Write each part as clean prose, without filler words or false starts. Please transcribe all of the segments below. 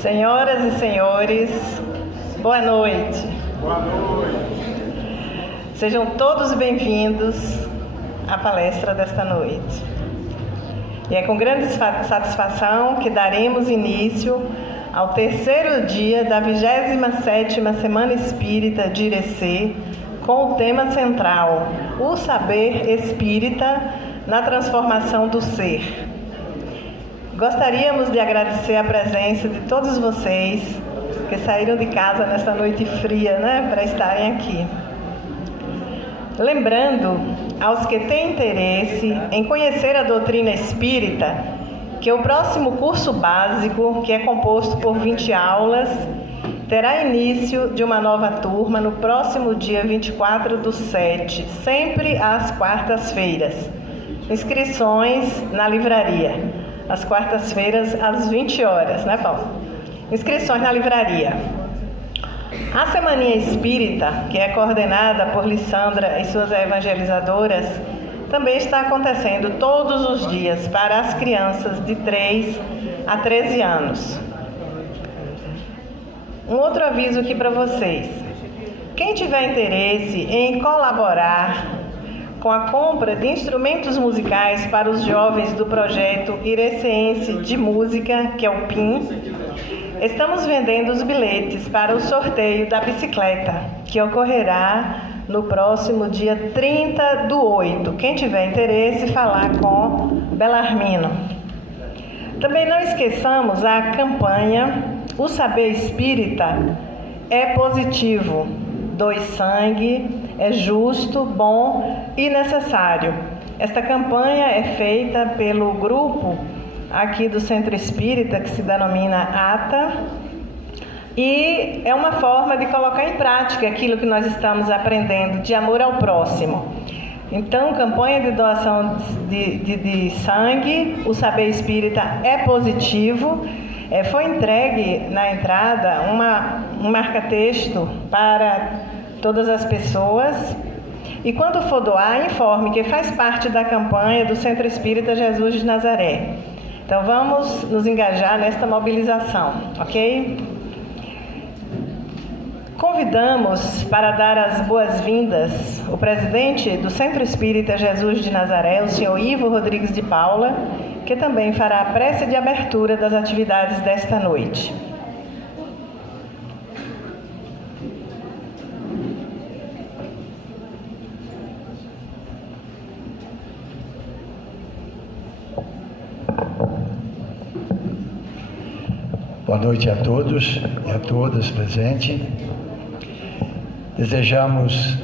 Senhoras e senhores, boa noite. Boa noite. Sejam todos bem-vindos à palestra desta noite. E é com grande satisfação que daremos início ao terceiro dia da 27ª Semana Espírita de Irecê, com o tema central, o saber espírita na transformação do ser. Gostaríamos de agradecer a presença de todos vocês que saíram de casa nesta noite fria, para estarem aqui. Lembrando aos que têm interesse em conhecer a doutrina espírita, que o próximo curso básico, que é composto por 20 aulas, terá início de uma nova turma no próximo dia 24/7, sempre às quartas-feiras. Inscrições na livraria. Às quartas-feiras, às 20 horas, Paulo? Inscrições na livraria. A Semaninha Espírita, que é coordenada por Lissandra e suas evangelizadoras, também está acontecendo todos os dias para as crianças de 3 a 13 anos. Um outro aviso aqui para vocês. Quem tiver interesse em colaborar com a compra de instrumentos musicais para os jovens do projeto Ireceense de Música, que é o PIM, estamos vendendo os bilhetes para o sorteio da bicicleta, que ocorrerá no próximo dia 30/8. Quem tiver interesse, falar com Belarmino. Também não esqueçamos a campanha O Saber Espírita é Positivo, doe sangue, é justo, bom e necessário. Esta campanha é feita pelo grupo aqui do Centro Espírita, que se denomina ATA, e é uma forma de colocar em prática aquilo que nós estamos aprendendo de amor ao próximo. Então, campanha de doação de sangue, o Saber Espírita é positivo. Foi entregue na entrada um marca-texto para todas as pessoas. E quando for doar, informe que faz parte da campanha do Centro Espírita Jesus de Nazaré. Então, vamos nos engajar nesta mobilização, ok? Convidamos para dar as boas-vindas o presidente do Centro Espírita Jesus de Nazaré, o senhor Ivo Rodrigues de Paula, que também fará a prece de abertura das atividades desta noite. Boa noite a todos e a todas presentes. Desejamos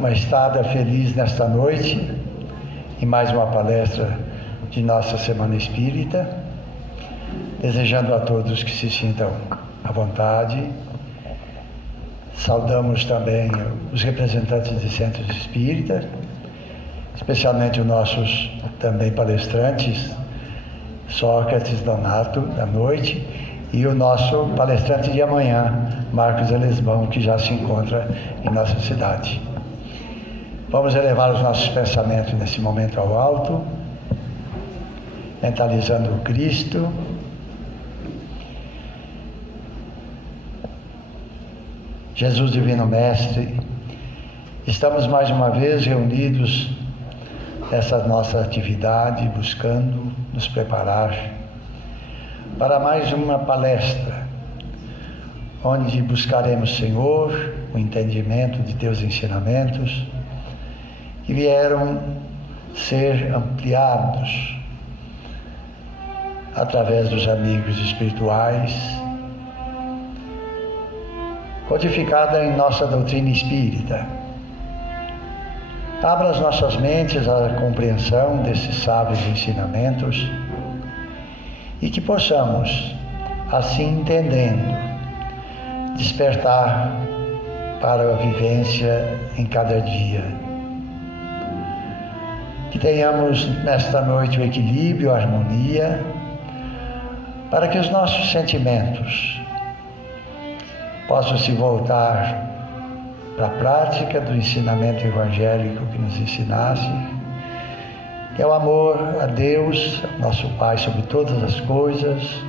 uma estada feliz nesta noite e mais uma palestra de nossa Semana Espírita. Desejando a todos que se sintam à vontade. Saudamos também os representantes de centros espíritas, especialmente os nossos também palestrantes, Sócrates Donato, da noite, e o nosso palestrante de amanhã, Marcos Elesbão, que já se encontra em nossa cidade. Vamos elevar os nossos pensamentos nesse momento ao alto, mentalizando o Cristo. Jesus Divino Mestre, estamos mais uma vez reunidos nessa nossa atividade, buscando nos preparar para mais uma palestra, onde buscaremos, Senhor, o entendimento de Teus ensinamentos, que vieram ser ampliados através dos amigos espirituais, codificada em nossa doutrina espírita. Abra as nossas mentes à compreensão desses sábios ensinamentos e que possamos, assim entendendo, despertar para a vivência em cada dia. Que tenhamos nesta noite o equilíbrio, a harmonia, para que os nossos sentimentos possam se voltar para a prática do ensinamento evangélico que nos ensinasse, que é o amor a Deus, nosso Pai, sobre todas as coisas,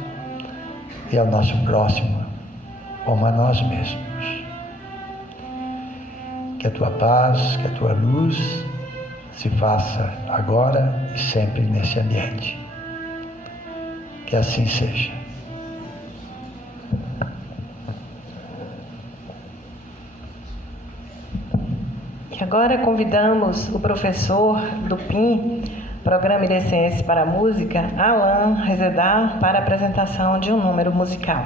e ao nosso próximo, como a nós mesmos. Que a tua paz, que a tua luz se faça agora e sempre nesse ambiente. Que assim seja. E agora convidamos o professor do PIN, Programa Ireceense para a Música, Alain Rezedar, para a apresentação de um número musical.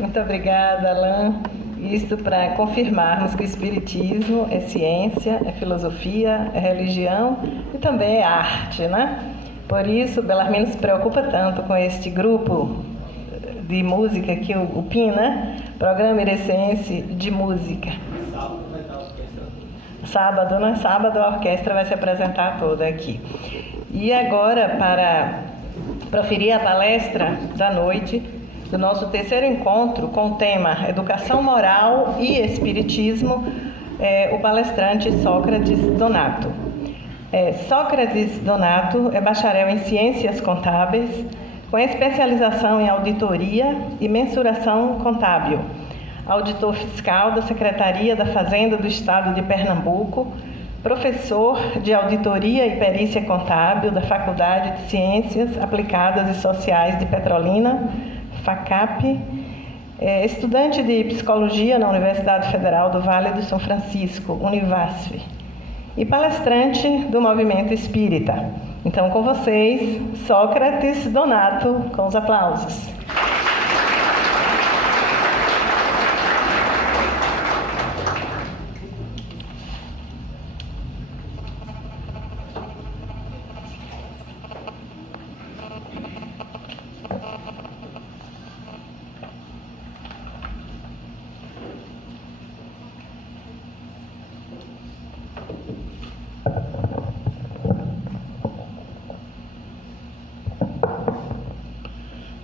Muito obrigada, Alain. Isso para confirmarmos que o Espiritismo é ciência, é filosofia, é religião e também é arte, né? Por isso, Bellarmino se preocupa tanto com este grupo de música aqui, o PIN, né? Programa Ireceense de Música. Sábado, né? Sábado a orquestra vai se apresentar toda aqui. E agora, para proferir a palestra da noite, do nosso terceiro encontro com o tema Educação Moral e Espiritismo, o palestrante Sócrates Donato. Sócrates Donato é bacharel em Ciências Contábeis, com especialização em Auditoria e Mensuração Contábil, auditor fiscal da Secretaria da Fazenda do Estado de Pernambuco, professor de Auditoria e Perícia Contábil da Faculdade de Ciências Aplicadas e Sociais de Petrolina, FACAP, estudante de Psicologia na Universidade Federal do Vale do São Francisco, Univasf, e palestrante do Movimento Espírita. Então, com vocês, Sócrates Donato, com os aplausos.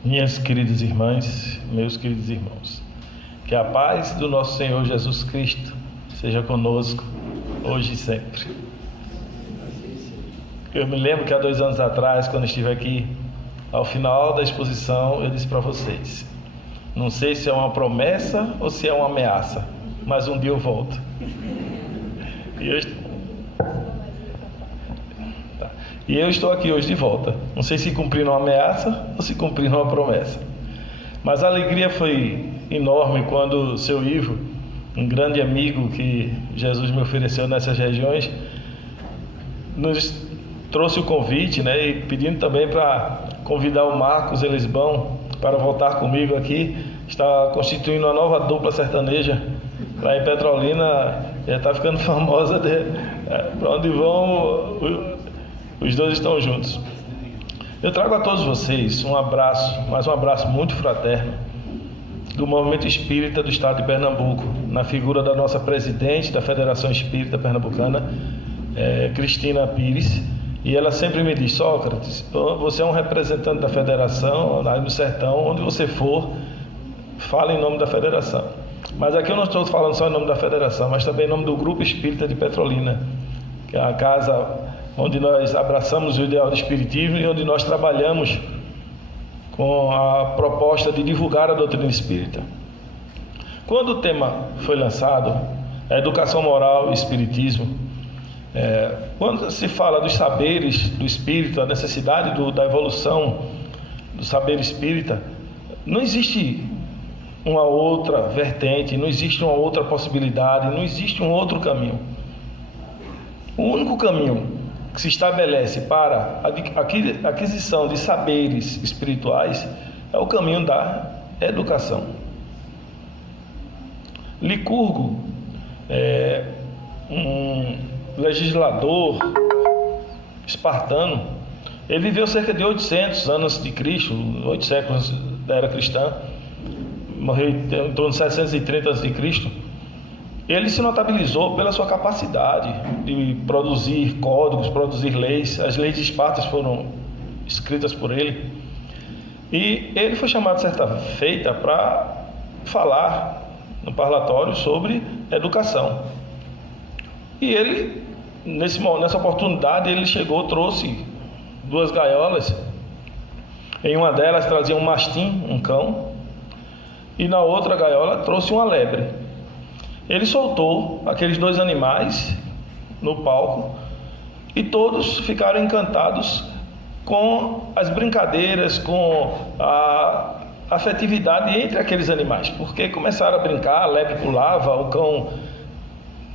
Minhas queridas irmãs, meus queridos irmãos, que a paz do nosso Senhor Jesus Cristo seja conosco, hoje e sempre. Eu me lembro que há 2 anos atrás, quando estive aqui, ao final da exposição, eu disse para vocês: não sei se é uma promessa ou se é uma ameaça, mas um dia eu volto. E eu estou aqui hoje de volta. Não sei se cumprindo uma ameaça ou se cumprindo uma promessa. Mas a alegria foi enorme quando o seu Ivo, um grande amigo que Jesus me ofereceu nessas regiões, nos trouxe o convite, né, e pedindo também para convidar o Marcos Elisbão para voltar comigo aqui. Está constituindo uma nova dupla sertaneja lá em Petrolina, já está ficando famosa, para onde vão, os dois estão juntos. Eu trago a todos vocês um abraço, mais um abraço muito fraterno do Movimento Espírita do Estado de Pernambuco, na figura da nossa presidente da Federação Espírita Pernambucana, Cristina Pires. E ela sempre me diz: Sócrates, você é um representante da federação, lá no sertão, onde você for, fala em nome da federação. Mas aqui eu não estou falando só em nome da federação, mas também em nome do Grupo Espírita de Petrolina, que é a casa onde nós abraçamos o ideal do espiritismo e onde nós trabalhamos com a proposta de divulgar a doutrina espírita. Quando o tema foi lançado, a educação moral e espiritismo, quando se fala dos saberes do espírito, a necessidade da evolução do saber espírita, não existe uma outra vertente, não existe uma outra possibilidade, não existe um outro caminho. O único caminho que se estabelece para a aquisição de saberes espirituais é o caminho da educação. Licurgo, um legislador espartano, ele viveu cerca de 800 anos de Cristo, 8 séculos da era cristã, morreu em torno de 730 a.C. Ele se notabilizou pela sua capacidade de produzir códigos, produzir leis. As leis de Esparta foram escritas por ele. E ele foi chamado certa feita para falar no parlatório sobre educação. E ele, nessa oportunidade, ele chegou, trouxe 2 gaiolas. Em uma delas trazia um mastim, um cão, e na outra gaiola trouxe uma lebre. Ele soltou aqueles 2 animais no palco e todos ficaram encantados com as brincadeiras, com a afetividade entre aqueles animais, porque começaram a brincar, a lebre pulava, o cão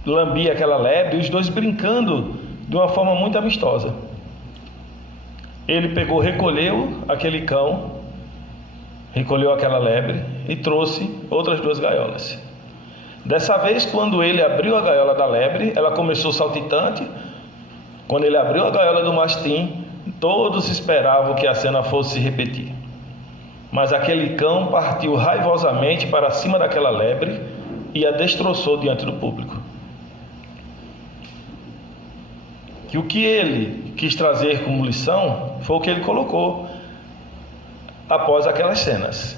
lambia aquela lebre, e os 2 brincando de uma forma muito amistosa. Ele pegou, recolheu aquele cão, recolheu aquela lebre e trouxe outras 2 gaiolas. Dessa vez, quando ele abriu a gaiola da lebre, ela começou saltitante. Quando ele abriu a gaiola do mastim, todos esperavam que a cena fosse se repetir. Mas aquele cão partiu raivosamente para cima daquela lebre e a destroçou diante do público. Que o que ele quis trazer como lição foi o que ele colocou após aquelas cenas.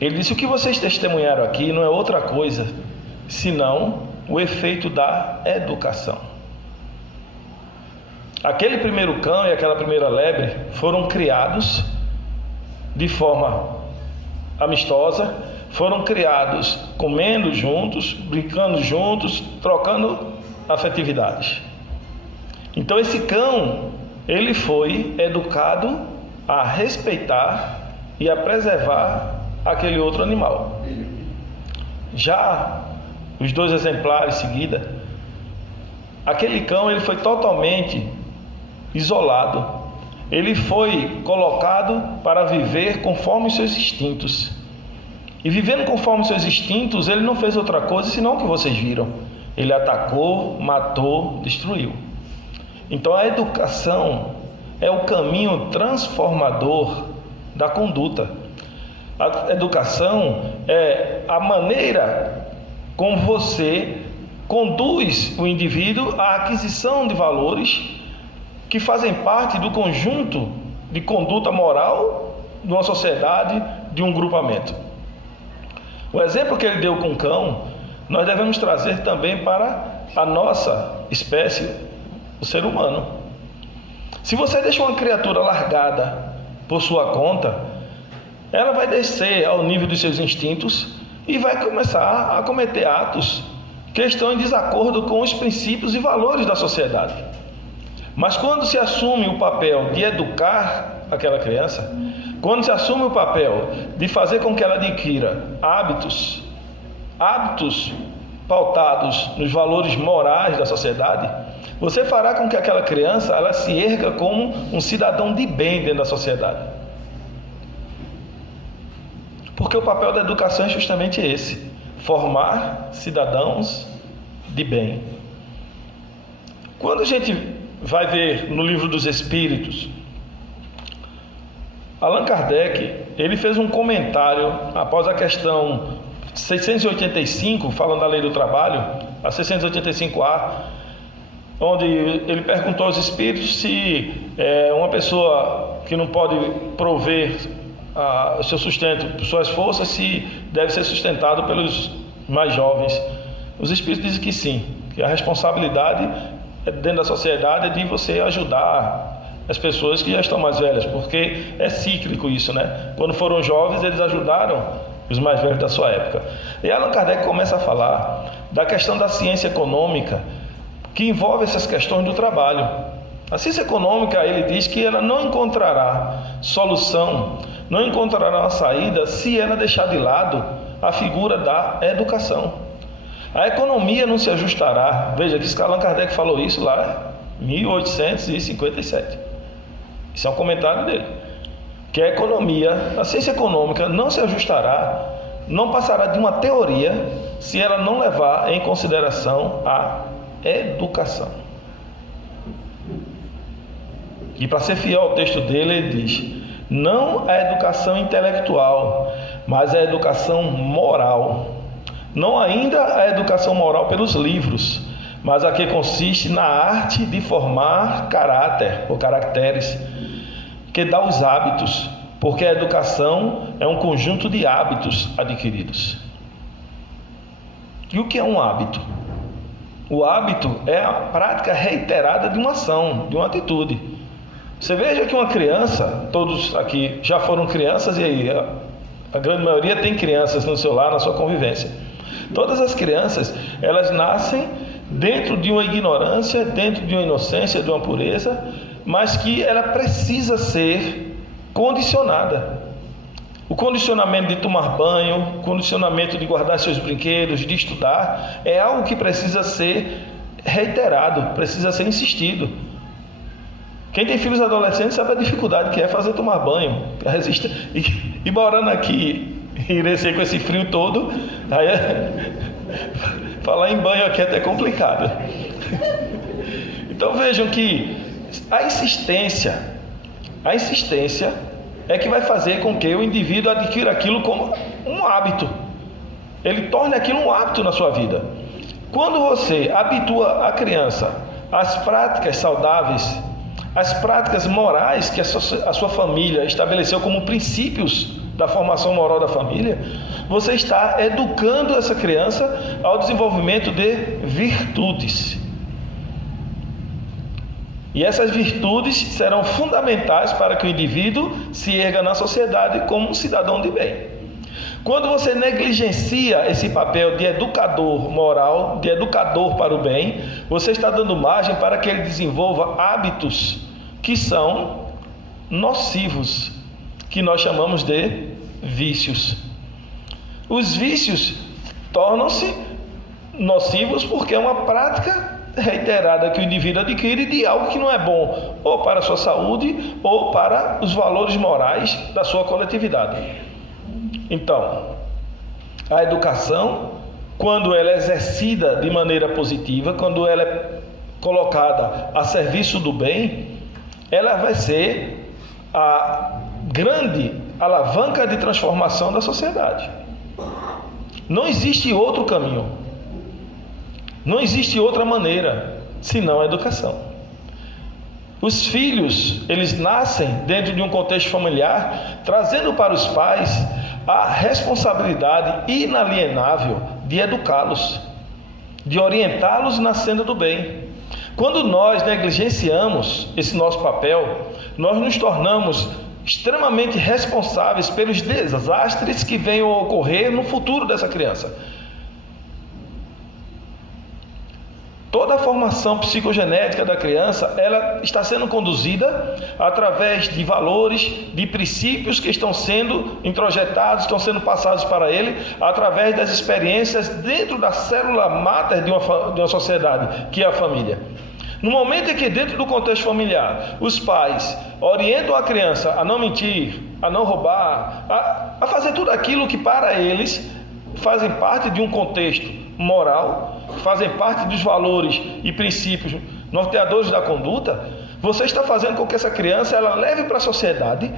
Ele disse: o que vocês testemunharam aqui não é outra coisa senão o efeito da educação. Aquele primeiro cão e aquela primeira lebre foram criados de forma amistosa, foram criados comendo juntos, brincando juntos, trocando afetividades. Então esse cão, ele foi educado a respeitar e a preservar aquele outro animal. Já os 2 exemplares em seguida, aquele cão, ele foi totalmente isolado. Ele foi colocado para viver conforme os seus instintos. E vivendo conforme os seus instintos, ele não fez outra coisa senão o que vocês viram. Ele atacou, matou, destruiu. Então a educação é o caminho transformador da conduta. A educação é a maneira como você conduz o indivíduo à aquisição de valores que fazem parte do conjunto de conduta moral de uma sociedade, de um grupamento. O exemplo que ele deu com o cão nós devemos trazer também para a nossa espécie, o ser humano. Se você deixa uma criatura largada por sua conta, ela vai descer ao nível dos seus instintos e vai começar a cometer atos que estão em desacordo com os princípios e valores da sociedade. Mas quando se assume o papel de educar aquela criança, quando se assume o papel de fazer com que ela adquira hábitos pautados nos valores morais da sociedade, você fará com que aquela criança ela se erga como um cidadão de bem dentro da sociedade. Porque o papel da educação é justamente esse: formar cidadãos de bem. Quando a gente vai ver no Livro dos Espíritos, Allan Kardec, ele fez um comentário após a questão 685, falando da lei do trabalho, a 685A, onde ele perguntou aos espíritos se uma pessoa que não pode prover o seu sustento por suas forças, se deve ser sustentado pelos mais jovens. Os espíritos dizem que sim, que a responsabilidade dentro da sociedade é de você ajudar as pessoas que já estão mais velhas, porque é cíclico isso, né? Quando foram jovens, eles ajudaram os mais velhos da sua época. E Allan Kardec começa a falar da questão da ciência econômica, que envolve essas questões do trabalho. A ciência econômica, ele diz que ela não encontrará solução, não encontrará uma saída se ela deixar de lado a figura da educação. A economia não se ajustará. Veja que Allan Kardec falou isso lá em 1857. Isso é um comentário dele. Que a economia, a ciência econômica não se ajustará, não passará de uma teoria se ela não levar em consideração a educação. E para ser fiel ao texto dele, ele diz: não a educação intelectual, mas a educação moral. Não ainda a educação moral pelos livros, mas a que consiste na arte de formar caráter ou caracteres, que dá os hábitos, porque a educação é um conjunto de hábitos adquiridos. E o que é um hábito? O hábito é a prática reiterada de uma ação, de uma atitude. Você veja que uma criança, todos aqui já foram crianças, e aí a grande maioria tem crianças no seu lar, na sua convivência. Todas as crianças, elas nascem dentro de uma ignorância, dentro de uma inocência, de uma pureza, mas que ela precisa ser condicionada. O condicionamento de tomar banho, o condicionamento de guardar seus brinquedos, de estudar, é algo que precisa ser reiterado, precisa ser insistido. Quem tem filhos adolescentes sabe a dificuldade que é fazer tomar banho. E morando aqui em Irecê com esse frio todo, aí falar em banho aqui é até complicado. Então vejam que a insistência é que vai fazer com que o indivíduo adquira aquilo como um hábito. Ele torne aquilo um hábito na sua vida. Quando você habitua a criança às práticas saudáveis, as práticas morais que a sua família estabeleceu como princípios da formação moral da família, você está educando essa criança ao desenvolvimento de virtudes. E essas virtudes serão fundamentais para que o indivíduo se erga na sociedade como um cidadão de bem. Quando você negligencia esse papel de educador moral, de educador para o bem, você está dando margem para que ele desenvolva hábitos que são nocivos, que nós chamamos de vícios. Os vícios tornam-se nocivos porque é uma prática reiterada que o indivíduo adquire de algo que não é bom, ou para a sua saúde, ou para os valores morais da sua coletividade. Então, a educação, quando ela é exercida de maneira positiva, quando ela é colocada a serviço do bem, ela vai ser a grande alavanca de transformação da sociedade. Não existe outro caminho, não existe outra maneira senão a educação. Os filhos, eles nascem dentro de um contexto familiar, trazendo para os pais a responsabilidade inalienável de educá-los, de orientá-los na senda do bem. Quando nós negligenciamos esse nosso papel, nós nos tornamos extremamente responsáveis pelos desastres que venham a ocorrer no futuro dessa criança. Toda a formação psicogenética da criança, ela está sendo conduzida através de valores, de princípios que estão sendo introjetados, estão sendo passados para ele, através das experiências dentro da célula máter de uma sociedade, que é a família. No momento em que dentro do contexto familiar, os pais orientam a criança a não mentir, a não roubar, a fazer tudo aquilo que para eles fazem parte de um contexto moral, fazem parte dos valores e princípios norteadores da conduta, você está fazendo com que essa criança ela leve para a sociedade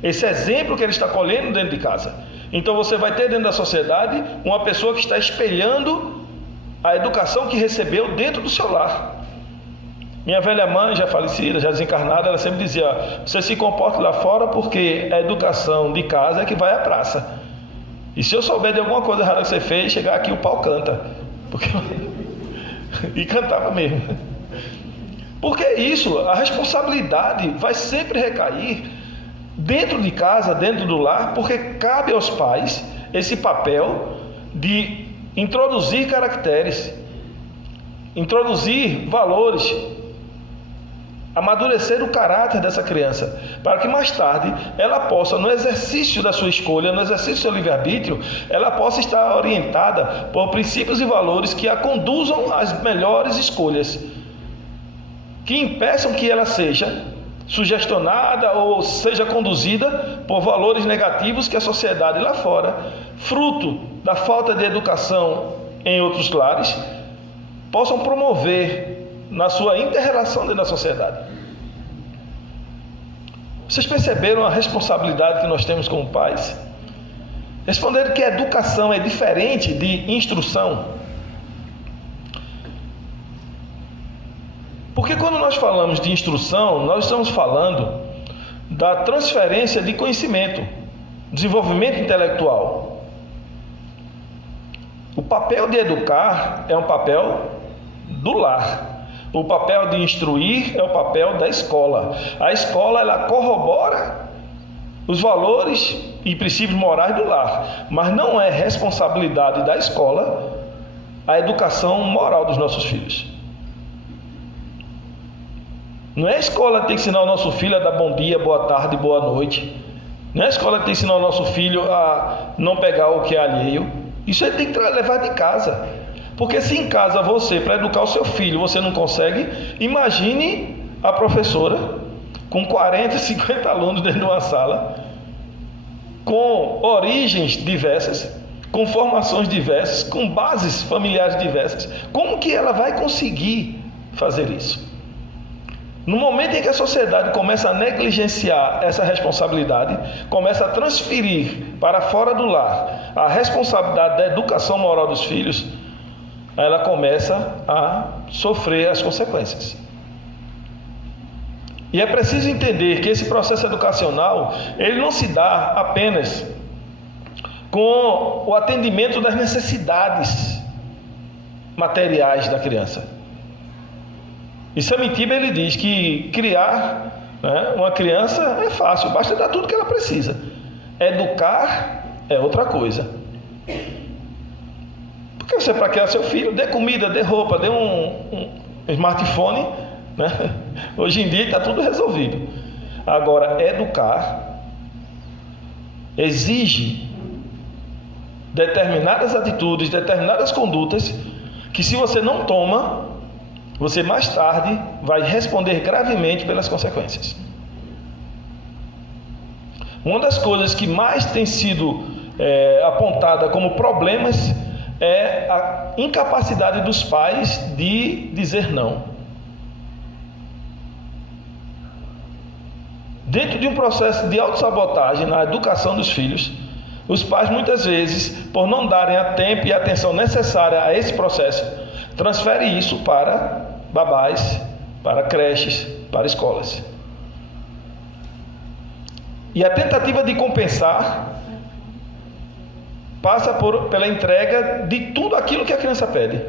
esse exemplo que ele está colhendo dentro de casa. Então você vai ter dentro da sociedade uma pessoa que está espelhando a educação que recebeu dentro do seu lar. Minha velha mãe, já falecida, já desencarnada, ela sempre dizia: você se comporta lá fora porque a educação de casa é que vai à praça. E se eu souber de alguma coisa errada que você fez, chegar aqui o pau canta. Porque... e cantava mesmo. Porque isso, a responsabilidade vai sempre recair dentro de casa, dentro do lar, porque cabe aos pais esse papel de introduzir caracteres, introduzir valores, amadurecer o caráter dessa criança, para que mais tarde ela possa, no exercício da sua escolha, no exercício do seu livre-arbítrio, ela possa estar orientada por princípios e valores que a conduzam às melhores escolhas, que impeçam que ela seja sugestionada ou seja conduzida por valores negativos que a sociedade lá fora, fruto da falta de educação em outros lares, possam promover na sua inter-relação dentro da sociedade. Vocês perceberam a responsabilidade que nós temos como pais? Responderam que a educação é diferente de instrução. Porque quando nós falamos de instrução, nós estamos falando da transferência de conhecimento, desenvolvimento intelectual. O papel de educar é um papel do lar. O papel de instruir é o papel da escola. A escola, ela corrobora os valores e princípios morais do lar, mas não é responsabilidade da escola a educação moral dos nossos filhos. Não é a escola que tem que ensinar o nosso filho a dar bom dia, boa tarde, boa noite. Não é a escola que tem que ensinar o nosso filho a não pegar o que é alheio. Isso ele tem que levar de casa. Porque se em casa você, para educar o seu filho, você não consegue, imagine a professora com 40, 50 alunos dentro de uma sala, com origens diversas, com formações diversas, com bases familiares diversas. Como que ela vai conseguir fazer isso? No momento em que a sociedade começa a negligenciar essa responsabilidade, começa a transferir para fora do lar a responsabilidade da educação moral dos filhos, ela começa a sofrer as consequências. E é preciso entender que esse processo educacional, ele não se dá apenas com o atendimento das necessidades materiais da criança. E Samitiba, ele diz que criar, uma criança é fácil, basta dar tudo que ela precisa. Educar é outra coisa. Porque você, para criar seu filho, dê comida, dê roupa, dê um smartphone, né? Hoje em dia está tudo resolvido. Agora, educar exige determinadas atitudes, determinadas condutas, que se você não toma, você mais tarde vai responder gravemente pelas consequências. Uma das coisas que mais tem sido apontada como problemas é a incapacidade dos pais de dizer não. Dentro de um processo de autossabotagem na educação dos filhos, os pais muitas vezes, por não darem a tempo e a atenção necessária a esse processo, transferem isso para babás, para creches, para escolas. E a tentativa de compensar passa pela entrega de tudo aquilo que a criança pede.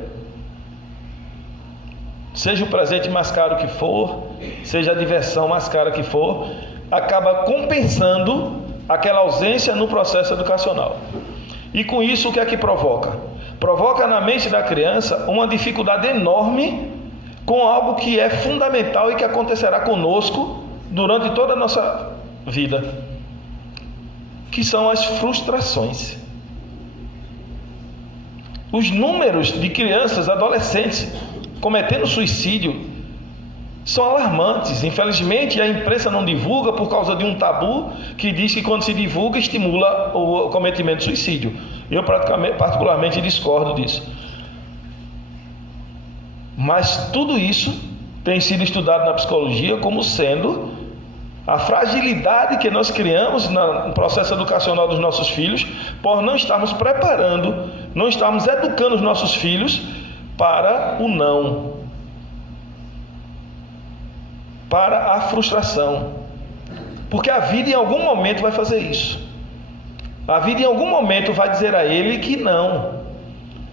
Seja o presente mais caro que for, seja a diversão mais cara que for, acaba compensando aquela ausência no processo educacional. E com isso, o que é que provoca? Provoca na mente da criança uma dificuldade enorme com algo que é fundamental e que acontecerá conosco durante toda a nossa vida, que são as frustrações. Os números de crianças, adolescentes cometendo suicídio são alarmantes. Infelizmente, a imprensa não divulga por causa de um tabu que diz que quando se divulga, estimula o cometimento de suicídio. Eu particularmente discordo disso. Mas tudo isso tem sido estudado na psicologia como sendo a fragilidade que nós criamos no processo educacional dos nossos filhos, por não estarmos preparando, não estarmos educando os nossos filhos para o não, para a frustração. Porque a vida em algum momento vai fazer isso. A vida em algum momento vai dizer a ele que não.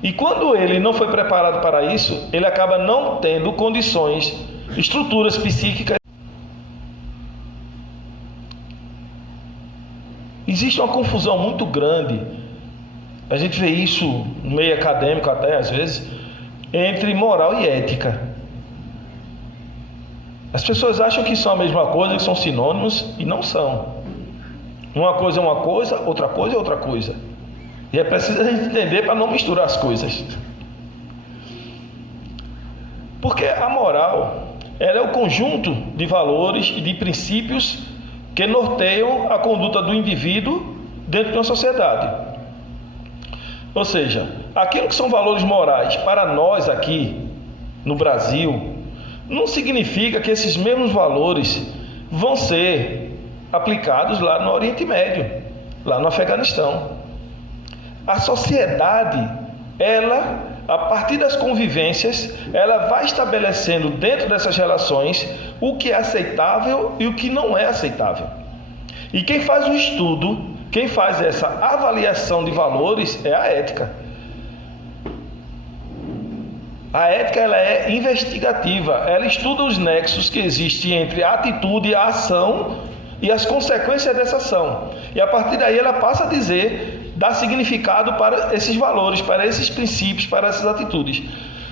E quando ele não foi preparado para isso, ele acaba não tendo condições, estruturas psíquicas. Existe uma confusão muito grande, a gente vê isso no meio acadêmico até às vezes, entre moral e ética. As pessoas acham que são a mesma coisa, que são sinônimos, e não são. Uma coisa é uma coisa, outra coisa é outra coisa. E é preciso a gente entender para não misturar as coisas. Porque a moral, ela é o conjunto de valores e de princípios que norteiam a conduta do indivíduo dentro de uma sociedade. Ou seja, aquilo que são valores morais para nós aqui no Brasil, não significa que esses mesmos valores vão ser aplicados lá no Oriente Médio, lá no Afeganistão. A sociedade, ela, a partir das convivências, ela vai estabelecendo dentro dessas relações o que é aceitável e o que não é aceitável. E quem faz o estudo, quem faz essa avaliação de valores é a ética. A ética, ela é investigativa, ela estuda os nexos que existem entre a atitude, a ação e as consequências dessa ação. E a partir daí ela passa a dizer, dar significado para esses valores, para esses princípios, para essas atitudes.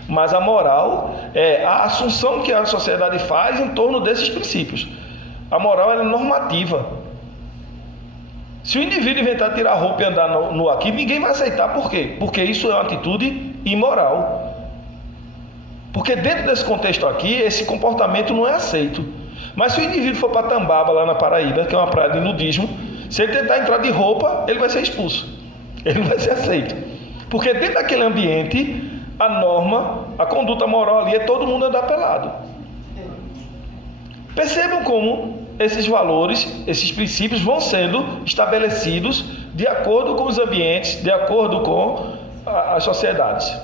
Mas a moral é a assunção que a sociedade faz em torno desses princípios. A moral, ela é normativa. Se o indivíduo inventar tirar a roupa e andar nu aqui, ninguém vai aceitar. Por quê? Porque isso é uma atitude imoral. Porque dentro desse contexto aqui, esse comportamento não é aceito. Mas se o indivíduo for para Tambaba, lá na Paraíba, que é uma praia de nudismo, se ele tentar entrar de roupa, ele vai ser expulso. Ele não vai ser aceito. Porque dentro daquele ambiente, a norma, a conduta moral ali é todo mundo andar pelado. Percebam como esses valores, esses princípios vão sendo estabelecidos de acordo com os ambientes, de acordo com as sociedades.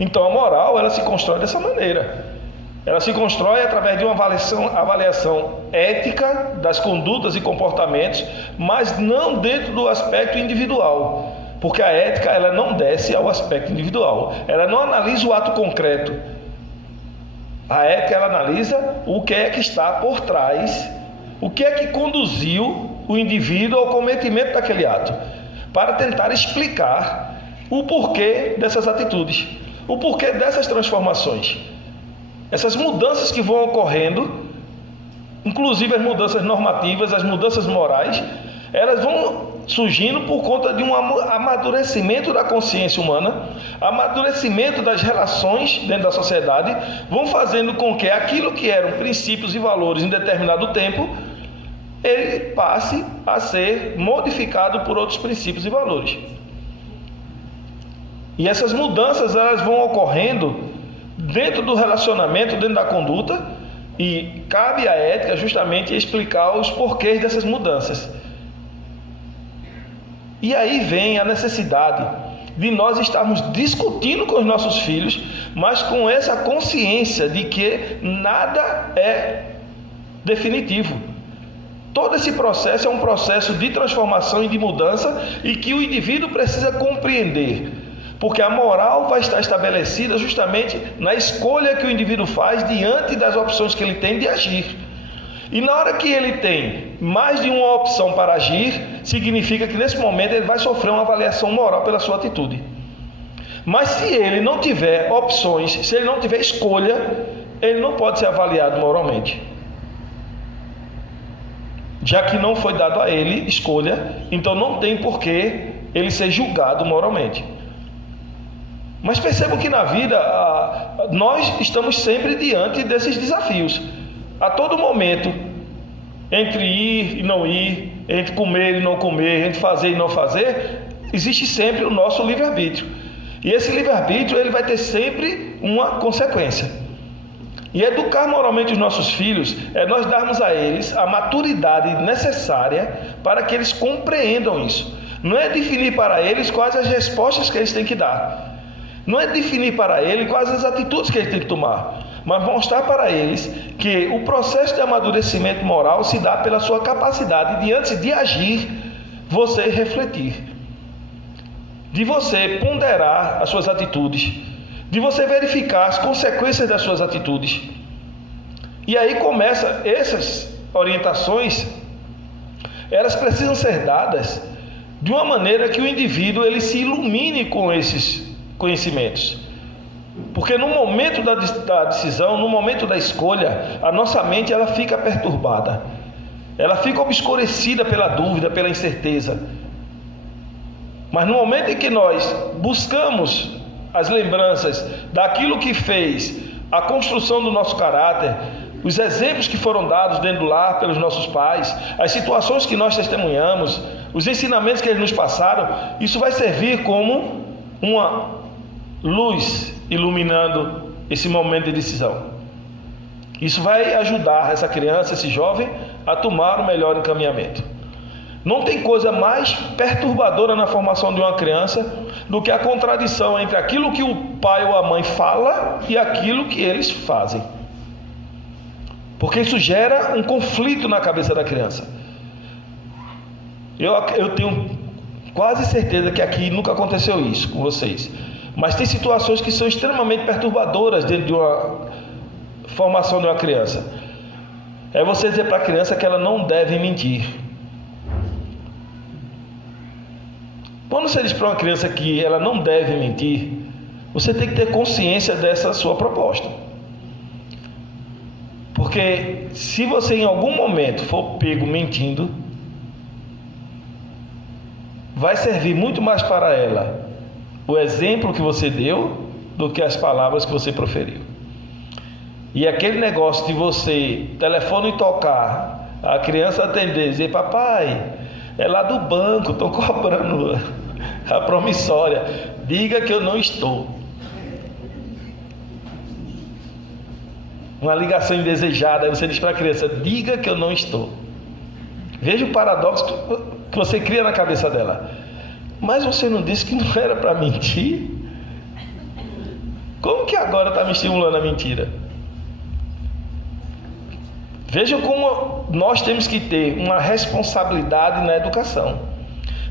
Então a moral, ela se constrói dessa maneira. Ela se constrói através de uma avaliação ética das condutas e comportamentos, mas não dentro do aspecto individual. Porque a ética, ela não desce ao aspecto individual. Ela não analisa o ato concreto. A ética, ela analisa o que é que está por trás, o que é que conduziu o indivíduo ao cometimento daquele ato, para tentar explicar o porquê dessas atitudes, o porquê dessas transformações. Essas mudanças que vão ocorrendo, inclusive as mudanças normativas, as mudanças morais, elas vão surgindo por conta de um amadurecimento da consciência humana, amadurecimento das relações dentro da sociedade, vão fazendo com que aquilo que eram princípios e valores em determinado tempo, ele passe a ser modificado por outros princípios e valores. E essas mudanças, elas vão ocorrendo dentro do relacionamento, dentro da conduta, e cabe à ética justamente explicar os porquês dessas mudanças. E aí vem a necessidade de nós estarmos discutindo com os nossos filhos, mas com essa consciência de que nada é definitivo. Todo esse processo é um processo de transformação e de mudança e que o indivíduo precisa compreender, porque a moral vai estar estabelecida justamente na escolha que o indivíduo faz diante das opções que ele tem de agir. E na hora que ele tem mais de uma opção para agir, significa que nesse momento ele vai sofrer uma avaliação moral pela sua atitude. Mas se ele não tiver opções, se ele não tiver escolha, ele não pode ser avaliado moralmente. Já que não foi dado a ele escolha, então não tem por que ele ser julgado moralmente. Mas percebam que na vida nós estamos sempre diante desses desafios. A todo momento, entre ir e não ir, entre comer e não comer, entre fazer e não fazer, existe sempre o nosso livre-arbítrio. E esse livre-arbítrio ele vai ter sempre uma consequência. E educar moralmente os nossos filhos é nós darmos a eles a maturidade necessária para que eles compreendam isso. Não é definir para eles quais as respostas que eles têm que dar. Não é definir para eles quais as atitudes que eles têm que tomar. Mas mostrar para eles que o processo de amadurecimento moral se dá pela sua capacidade de, antes de agir, você refletir. De você ponderar as suas atitudes. De você verificar as consequências das suas atitudes. E aí começa essas orientações, elas precisam ser dadas de uma maneira que o indivíduo ele se ilumine com esses conhecimentos. Porque no momento da decisão, no momento da escolha, a nossa mente ela fica perturbada. Ela fica obscurecida pela dúvida, pela incerteza. Mas no momento em que nós buscamos as lembranças daquilo que fez a construção do nosso caráter, os exemplos que foram dados dentro do lar pelos nossos pais, as situações que nós testemunhamos, os ensinamentos que eles nos passaram, isso vai servir como uma luz iluminando esse momento de decisão. Isso vai ajudar essa criança, esse jovem, a tomar o melhor encaminhamento. Não tem coisa mais perturbadora na formação de uma criança do que a contradição entre aquilo que o pai ou a mãe fala e aquilo que eles fazem. Porque isso gera um conflito na cabeça da criança. Eu tenho quase certeza que aqui nunca aconteceu isso com vocês. Mas tem situações que são extremamente perturbadoras dentro de uma formação de uma criança. É você dizer para a criança que ela não deve mentir. Quando você diz para uma criança que ela não deve mentir, você tem que ter consciência dessa sua proposta. Porque se você em algum momento for pego mentindo, vai servir muito mais para ela o exemplo que você deu do que as palavras que você proferiu. E aquele negócio de você, telefone tocar, a criança atender e dizer: papai, é lá do banco, estão cobrando a promissória, diga que eu não estou. Uma ligação indesejada, aí você diz para a criança: diga que eu não estou. Veja o paradoxo que você cria na cabeça dela. Mas você não disse que não era para mentir? Como que agora está me estimulando a mentira? Vejam como nós temos que ter uma responsabilidade na educação.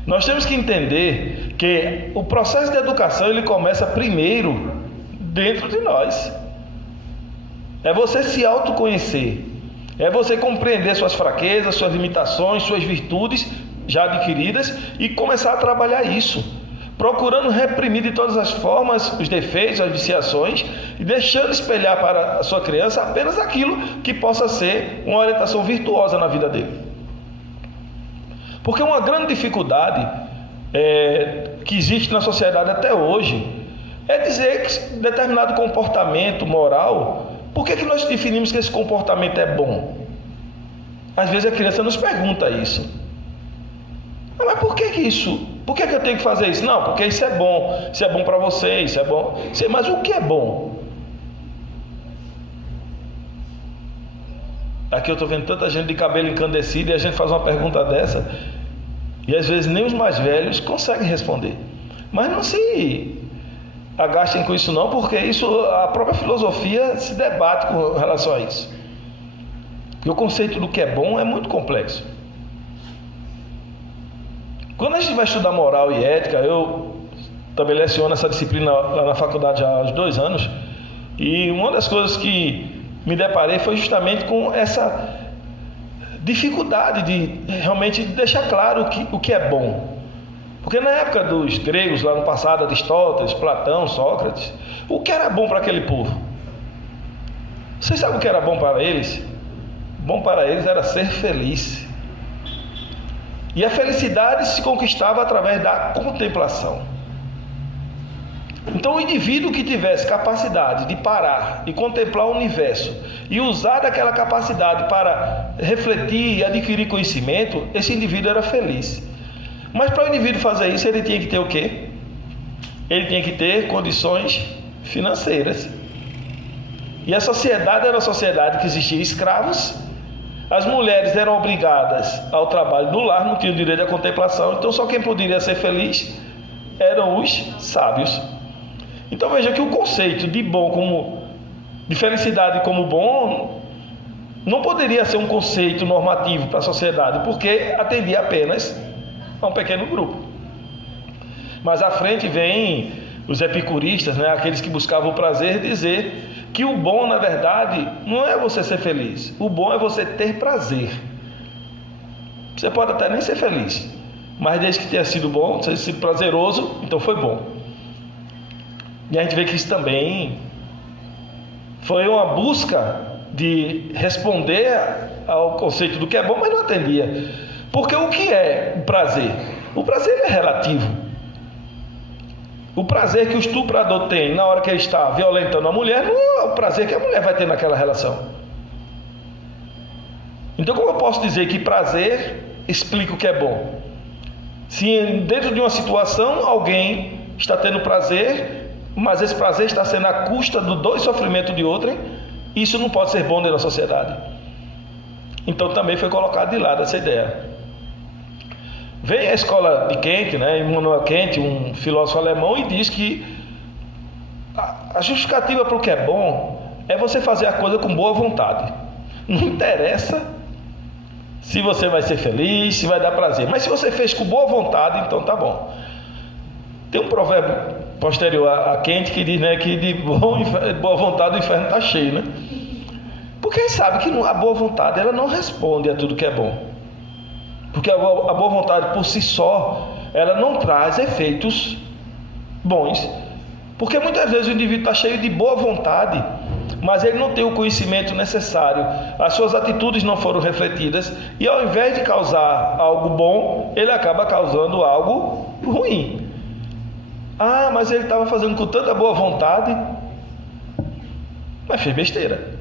Nós temos que entender que o processo de educação ele começa primeiro dentro de nós. É você se autoconhecer. É você compreender suas fraquezas, suas limitações, suas virtudes já adquiridas e começar a trabalhar isso, procurando reprimir de todas as formas os defeitos, as viciações e deixando espelhar para a sua criança apenas aquilo que possa ser uma orientação virtuosa na vida dele. Porque uma grande dificuldade que existe na sociedade até hoje é dizer que determinado comportamento moral, por que nós definimos que esse comportamento é bom? Às vezes a criança nos pergunta isso. Mas por que isso? Por que eu tenho que fazer isso? Não, porque isso é bom para você, isso é bom. Mas o que é bom? Aqui eu estou vendo tanta gente de cabelo encandecido e a gente faz uma pergunta dessa e às vezes nem os mais velhos conseguem responder. Mas não se agastem com isso não, porque isso, a própria filosofia se debate com relação a isso. E o conceito do que é bom é muito complexo. Quando a gente vai estudar moral e ética, eu também leciono essa disciplina lá na faculdade já há uns 2 anos, e uma das coisas que me deparei foi justamente com essa dificuldade de realmente deixar claro o que é bom. Porque na época dos gregos, lá no passado, Aristóteles, Platão, Sócrates, o que era bom para aquele povo? Vocês sabem o que era bom para eles? Bom para eles era ser feliz. E a felicidade se conquistava através da contemplação. Então o indivíduo que tivesse capacidade de parar e contemplar o universo e usar daquela capacidade para refletir e adquirir conhecimento, esse indivíduo era feliz. Mas para o indivíduo fazer isso, ele tinha que ter o quê? Ele tinha que ter condições financeiras. E a sociedade era uma sociedade que existia escravos, as mulheres eram obrigadas ao trabalho do lar, não tinham direito à contemplação, então só quem poderia ser feliz eram os sábios. Então veja que o conceito de bom de felicidade como bom não poderia ser um conceito normativo para a sociedade, porque atendia apenas a um pequeno grupo. Mas à frente vem os epicuristas, né, aqueles que buscavam o prazer, dizer que o bom, na verdade, não é você ser feliz. O bom é você ter prazer. Você pode até nem ser feliz, mas desde que tenha sido bom, tenha sido prazeroso, então foi bom. E a gente vê que isso também foi uma busca de responder ao conceito do que é bom, mas não atendia. Porque o que é o prazer? O prazer é relativo. O prazer que o estuprador tem na hora que ele está violentando a mulher não é o prazer que a mulher vai ter naquela relação. Então, como eu posso dizer que prazer explica o que é bom? Se dentro de uma situação alguém está tendo prazer, mas esse prazer está sendo à custa do dor e sofrimento de outrem, isso não pode ser bom dentro da sociedade. Então também foi colocado de lado essa ideia. Vem a escola de Kant, né, Immanuel Kant, um filósofo alemão, e diz que a justificativa para o que é bom é você fazer a coisa com boa vontade. Não interessa se você vai ser feliz, se vai dar prazer, mas se você fez com boa vontade, então tá bom. Tem um provérbio posterior a Kant que diz, né, que de boa vontade o inferno está cheio, né? Porque a gente sabe que a boa vontade ela não responde a tudo que é bom. Porque a boa vontade por si só, ela não traz efeitos bons. Porque muitas vezes o indivíduo está cheio de boa vontade, mas ele não tem o conhecimento necessário, as suas atitudes não foram refletidas, e ao invés de causar algo bom, ele acaba causando algo ruim. Ah, mas ele estava fazendo com tanta boa vontade, mas fez besteira.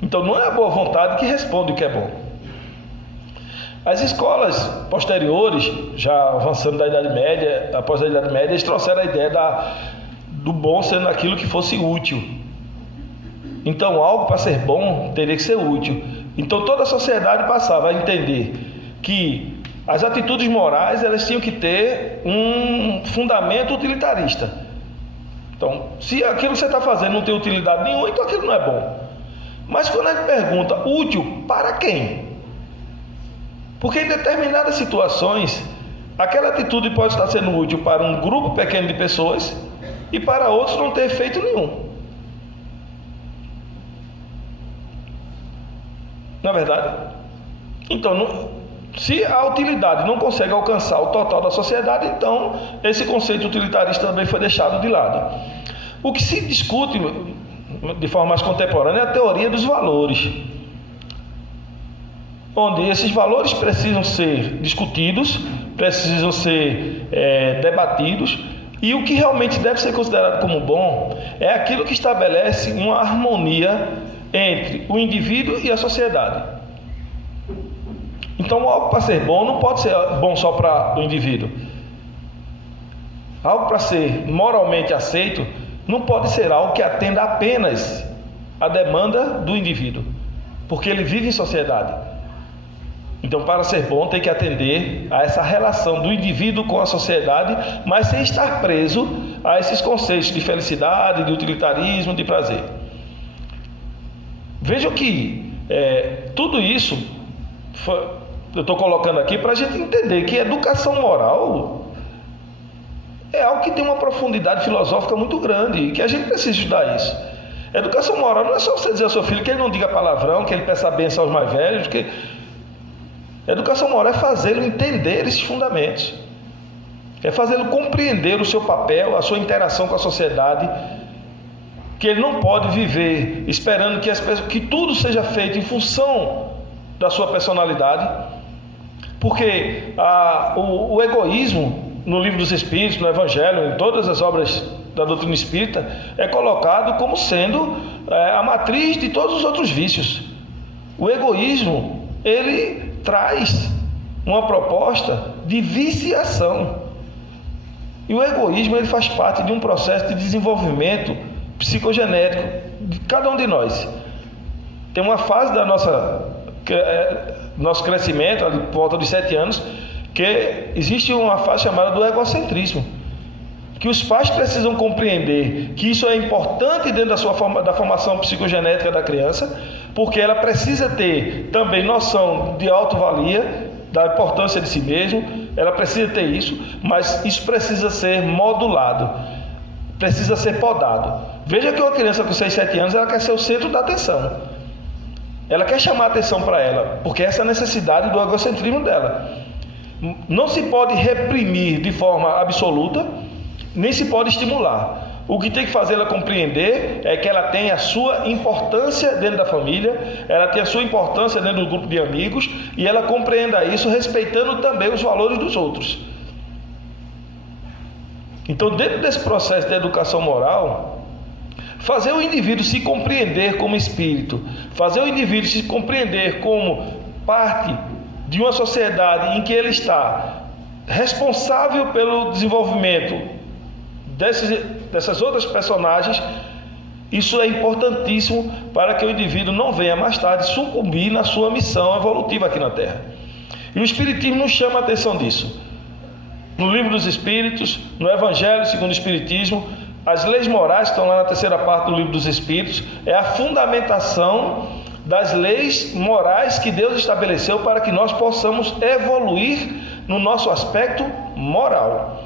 Então não é a boa vontade que responde o que é bom. As escolas posteriores, já avançando da Idade Média, após a Idade Média, eles trouxeram a ideia do bom sendo aquilo que fosse útil. Então algo para ser bom teria que ser útil. Então toda a sociedade passava a entender que as atitudes morais elas tinham que ter um fundamento utilitarista. Então, se aquilo que você está fazendo não tem utilidade nenhuma, então aquilo não é bom. Mas quando a gente pergunta, útil para quem? Porque em determinadas situações, aquela atitude pode estar sendo útil para um grupo pequeno de pessoas e para outros não ter efeito nenhum. Não é verdade? Então, se a utilidade não consegue alcançar o total da sociedade, então esse conceito utilitarista também foi deixado de lado. O que se discute de forma mais contemporânea é a teoria dos valores, onde esses valores precisam ser discutidos, precisam ser debatidos, e o que realmente deve ser considerado como bom é aquilo que estabelece uma harmonia entre o indivíduo e a sociedade. Então algo para ser bom não pode ser bom só para o indivíduo. Algo para ser moralmente aceito não pode ser algo que atenda apenas à demanda do indivíduo, porque ele vive em sociedade. Então, para ser bom, tem que atender a essa relação do indivíduo com a sociedade, mas sem estar preso a esses conceitos de felicidade, de utilitarismo, de prazer. Vejam que tudo isso eu estou colocando aqui para a gente entender que educação moral é algo que tem uma profundidade filosófica muito grande e que a gente precisa estudar isso. Educação moral não é só você dizer ao seu filho que ele não diga palavrão, que ele peça a bênção aos mais velhos. Educação moral é fazê-lo entender esses fundamentos. É fazê-lo compreender o seu papel, a sua interação com a sociedade, que ele não pode viver esperando que tudo seja feito em função da sua personalidade, porque o egoísmo no Livro dos Espíritos, no Evangelho, em todas as obras da doutrina espírita, é colocado como sendo a matriz de todos os outros vícios. O egoísmo, ele traz uma proposta de viciação. E o egoísmo, ele faz parte de um processo de desenvolvimento psicogenético de cada um de nós. Tem uma fase da nosso crescimento, ali por volta dos 7 anos, que existe uma fase chamada do egocentrismo, que os pais precisam compreender que isso é importante dentro da formação psicogenética da criança, porque ela precisa ter também noção de autovalia, da importância de si mesmo, ela precisa ter isso, mas isso precisa ser modulado, precisa ser podado. Veja que uma criança com 6, 7 anos, ela quer ser o centro da atenção, ela quer chamar a atenção para ela, porque essa é a necessidade do egocentrismo dela. Não se pode reprimir de forma absoluta, nem se pode estimular. O que tem que fazer ela compreender é que ela tem a sua importância dentro da família, ela tem a sua importância dentro do grupo de amigos, e ela compreenda isso respeitando também os valores dos outros. Então, dentro desse processo de educação moral, fazer o indivíduo se compreender como espírito, fazer o indivíduo se compreender como parte de uma sociedade em que ele está responsável pelo desenvolvimento dessas outras personagens, isso é importantíssimo para que o indivíduo não venha mais tarde sucumbir na sua missão evolutiva aqui na Terra. E o Espiritismo nos chama a atenção disso. No Livro dos Espíritos, no Evangelho segundo o Espiritismo, as leis morais que estão lá na terceira parte do Livro dos Espíritos é a fundamentação das leis morais que Deus estabeleceu para que nós possamos evoluir no nosso aspecto moral.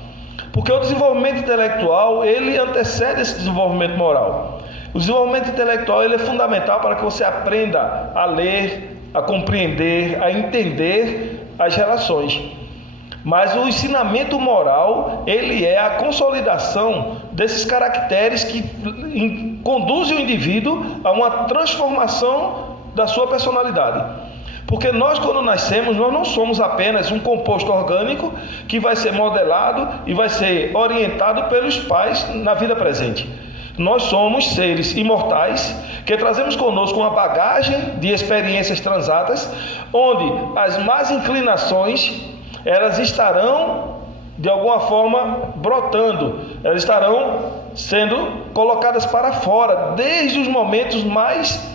Porque o desenvolvimento intelectual, ele antecede esse desenvolvimento moral. O desenvolvimento intelectual, ele é fundamental para que você aprenda a ler, a compreender, a entender as relações. Mas o ensinamento moral, ele é a consolidação desses caracteres que conduzem o indivíduo a uma transformação da sua personalidade. Porque nós, quando nascemos, nós não somos apenas um composto orgânico que vai ser modelado e vai ser orientado pelos pais na vida presente. Nós somos seres imortais que trazemos conosco uma bagagem de experiências transatas, onde as más inclinações, elas estarão de alguma forma brotando, elas estarão sendo colocadas para fora desde os momentos mais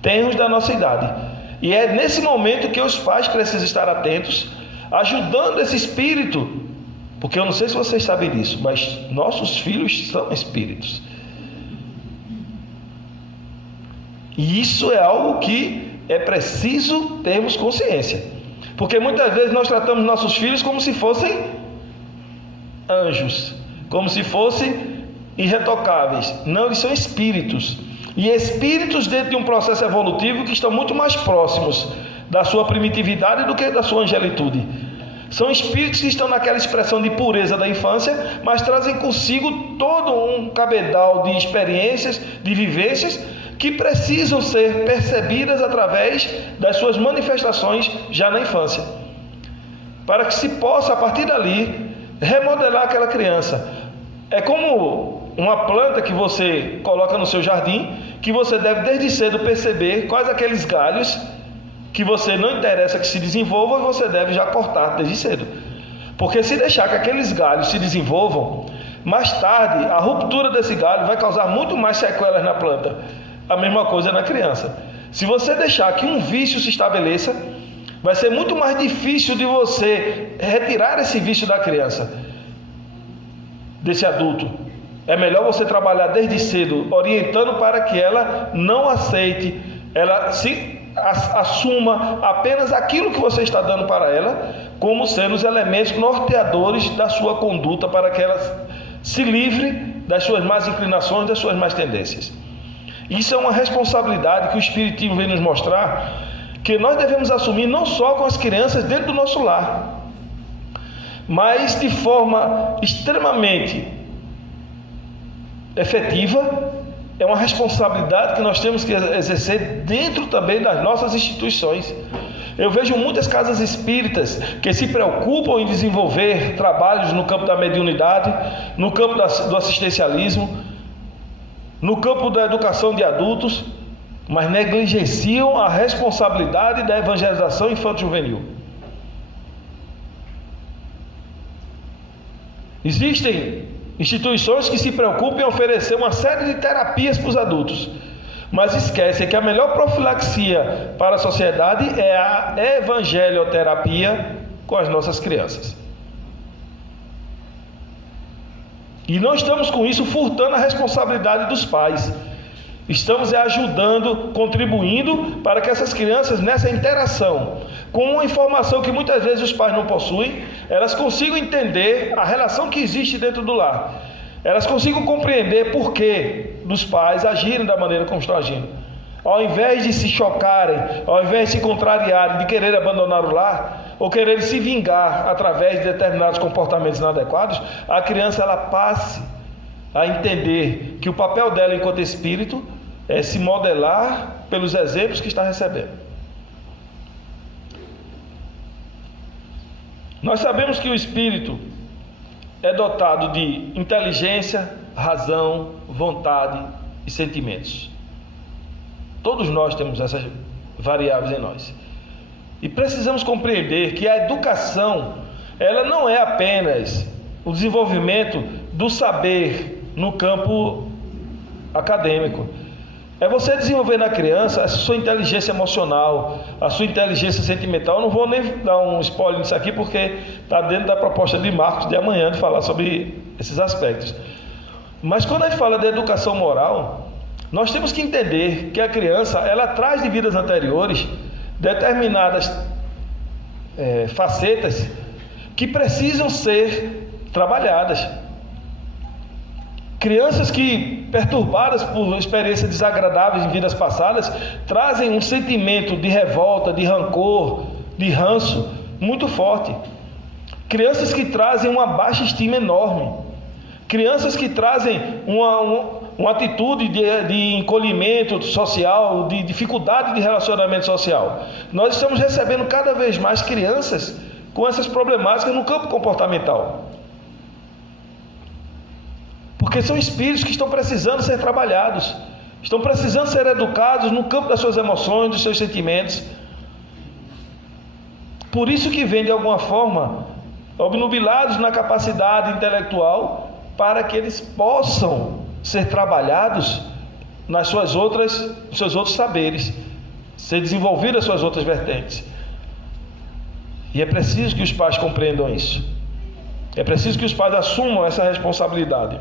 tenros da nossa idade. E é nesse momento que os pais precisam estar atentos, ajudando esse espírito, porque eu não sei se vocês sabem disso, mas nossos filhos são espíritos. E isso é algo que é preciso termos consciência, porque muitas vezes nós tratamos nossos filhos como se fossem anjos, como se fossem irretocáveis. Não, eles são espíritos. E espíritos dentro de um processo evolutivo que estão muito mais próximos da sua primitividade do que da sua angelitude. São espíritos que estão naquela expressão de pureza da infância, mas trazem consigo todo um cabedal de experiências, de vivências, que precisam ser percebidas através das suas manifestações já na infância, para que se possa, a partir dali, remodelar aquela criança. É como uma planta que você coloca no seu jardim, que você deve desde cedo perceber quais aqueles galhos que você não interessa que se desenvolvam, e você deve já cortar desde cedo. Porque se deixar que aqueles galhos se desenvolvam, mais tarde a ruptura desse galho vai causar muito mais sequelas na planta. A mesma coisa na criança. Se você deixar que um vício se estabeleça, vai ser muito mais difícil de você retirar esse vício da criança, desse adulto. É melhor você trabalhar desde cedo, orientando para que ela não aceite, ela se assuma apenas aquilo que você está dando para ela como sendo os elementos norteadores da sua conduta, para que ela se livre das suas más inclinações, das suas más tendências. Isso é uma responsabilidade que o Espiritismo vem nos mostrar, que nós devemos assumir não só com as crianças dentro do nosso lar, mas de forma extremamente efetiva. É uma responsabilidade que nós temos que exercer dentro também das nossas instituições. Eu vejo muitas casas espíritas que se preocupam em desenvolver trabalhos no campo da mediunidade, no campo do assistencialismo, no campo da educação de adultos, mas negligenciam a responsabilidade da evangelização infanto-juvenil. Existem instituições que se preocupam em oferecer uma série de terapias para os adultos, mas esquecem que a melhor profilaxia para a sociedade é a evangelioterapia com as nossas crianças. E não estamos com isso furtando a responsabilidade dos pais. Estamos ajudando, contribuindo para que essas crianças, nessa interação, com uma informação que muitas vezes os pais não possuem, elas consigam entender a relação que existe dentro do lar. Elas consigam compreender por que dos pais agirem da maneira como estão agindo. Ao invés de se chocarem, ao invés de se contrariarem, de querer abandonar o lar, ou querer se vingar através de determinados comportamentos inadequados, a criança ela passe a entender que o papel dela enquanto espírito é se modelar pelos exemplos que está recebendo. Nós sabemos que o espírito é dotado de inteligência, razão, vontade e sentimentos. Todos nós temos essas variáveis em nós. E precisamos compreender que a educação, ela não é apenas o desenvolvimento do saber no campo acadêmico. É você desenvolver na criança a sua inteligência emocional, a sua inteligência sentimental. Eu não vou nem dar um spoiler nisso aqui, porque está dentro da proposta de Marcos de amanhã de falar sobre esses aspectos. Mas quando a gente fala de educação moral, nós temos que entender que a criança, ela traz de vidas anteriores determinadas facetas que precisam ser trabalhadas. Crianças que, perturbadas por experiências desagradáveis em vidas passadas, trazem um sentimento de revolta, de rancor, de ranço muito forte. Crianças que trazem uma baixa estima enorme. Crianças que trazem uma atitude de encolhimento social, de dificuldade de relacionamento social. Nós estamos recebendo cada vez mais crianças com essas problemáticas no campo comportamental. Porque são espíritos que estão precisando ser trabalhados, estão precisando ser educados no campo das suas emoções, dos seus sentimentos. Por isso que vem de alguma forma obnubilados na capacidade intelectual, para que eles possam ser trabalhados nos seus outros saberes, ser desenvolvidas as suas outras vertentes. E é preciso que os pais compreendam isso. É preciso que os pais assumam essa responsabilidade.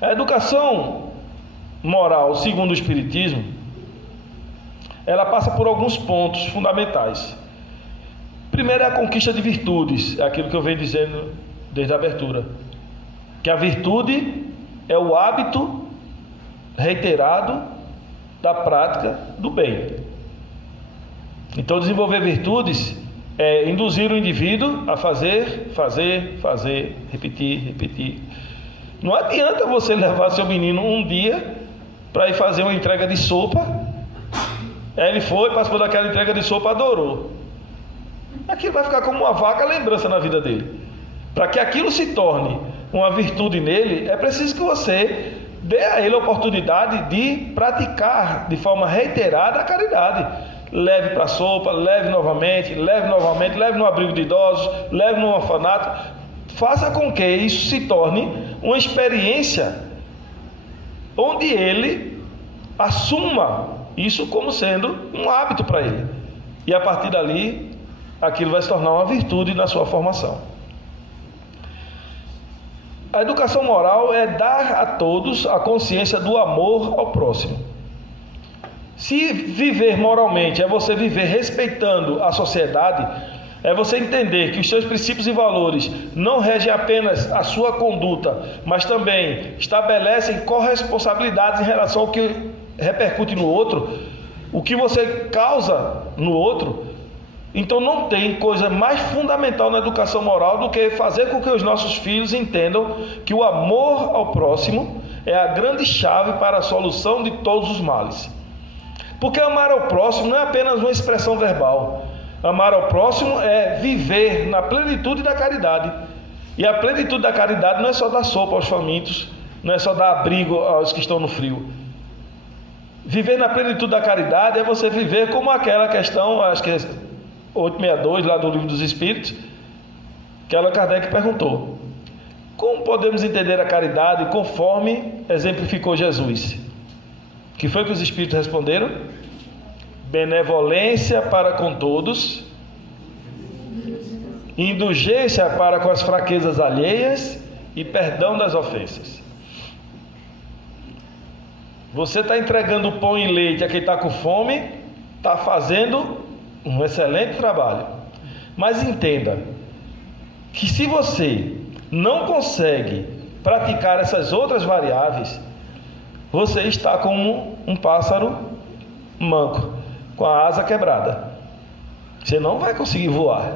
A educação moral, segundo o Espiritismo, ela passa por alguns pontos fundamentais. Primeiro é a conquista de virtudes, é aquilo que eu venho dizendo desde a abertura, que a virtude é o hábito reiterado da prática do bem. Então, desenvolver virtudes é induzir o indivíduo a fazer, repetir. Não adianta você levar seu menino um dia para ir fazer uma entrega de sopa. Aí ele foi, passou daquela entrega de sopa, adorou. Aquilo vai ficar como uma vaga lembrança na vida dele. Para que aquilo se torne uma virtude nele, é preciso que você dê a ele a oportunidade de praticar de forma reiterada a caridade. Leve para a sopa, leve novamente, leve no abrigo de idosos, leve no orfanato. Faça com que isso se torne uma experiência onde ele assuma isso como sendo um hábito para ele. E a partir dali, aquilo vai se tornar uma virtude na sua formação. A educação moral é dar a todos a consciência do amor ao próximo. Se viver moralmente é você viver respeitando a sociedade, é você entender que os seus princípios e valores não regem apenas a sua conduta, mas também estabelecem corresponsabilidades em relação ao que repercute no outro, o que você causa no outro. Então não tem coisa mais fundamental na educação moral do que fazer com que os nossos filhos entendam que o amor ao próximo é a grande chave para a solução de todos os males. Porque amar ao próximo não é apenas uma expressão verbal. Amar ao próximo é viver na plenitude da caridade. E a plenitude da caridade não é só dar sopa aos famintos, não é só dar abrigo aos que estão no frio. Viver na plenitude da caridade é você viver como aquela questão, acho que é 862 lá do Livro dos Espíritos, que Allan Kardec perguntou: como podemos entender a caridade conforme exemplificou Jesus? Que foi que os Espíritos responderam? Benevolência para com todos, indulgência para com as fraquezas alheias e perdão das ofensas. Você está entregando pão e leite a quem está com fome, está fazendo um excelente trabalho. Mas entenda que se você não consegue praticar essas outras variáveis, você está como um pássaro manco, com a asa quebrada. Você não vai conseguir voar.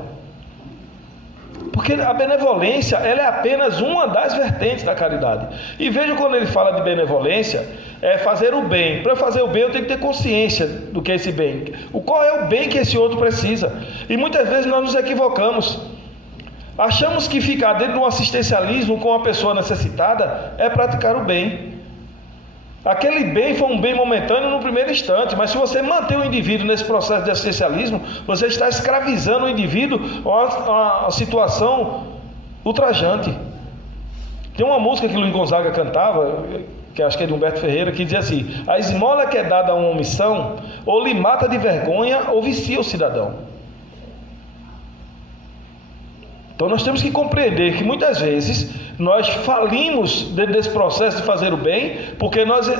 Porque a benevolência, ela é apenas uma das vertentes da caridade. E veja, quando ele fala de benevolência, é fazer o bem. Para fazer o bem, eu tenho que ter consciência do que é esse bem. Qual é o bem que esse outro precisa? E muitas vezes nós nos equivocamos. Achamos que ficar dentro de um assistencialismo com uma pessoa necessitada é praticar o bem. Aquele bem foi um bem momentâneo no primeiro instante, mas se você manter o indivíduo nesse processo de assistencialismo, você está escravizando o indivíduo a uma situação ultrajante. Tem uma música que Luiz Gonzaga cantava, que acho que é de Humberto Ferreira, que dizia assim: a esmola que é dada a uma omissão, ou lhe mata de vergonha, ou vicia o cidadão. Então nós temos que compreender que muitas vezes nós falimos dentro desse processo de fazer o bem, porque nós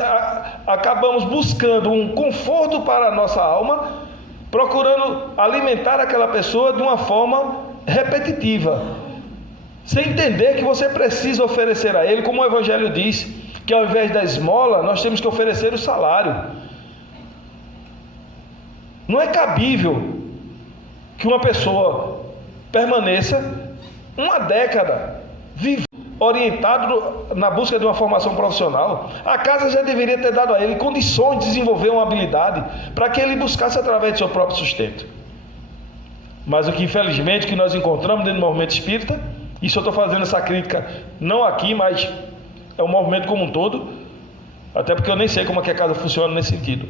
acabamos buscando um conforto para a nossa alma, procurando alimentar aquela pessoa de uma forma repetitiva, sem entender que você precisa oferecer a ele, como o Evangelho diz, que ao invés da esmola nós temos que oferecer o salário. Não é cabível que uma pessoa permaneça uma década orientado na busca de uma formação profissional. A casa já deveria ter dado a ele condições de desenvolver uma habilidade para que ele buscasse através do seu próprio sustento. Mas o que infelizmente que nós encontramos dentro do movimento espírita, isso eu estou fazendo essa crítica não aqui, mas é o movimento como um todo, até porque eu nem sei como é que a casa funciona nesse sentido,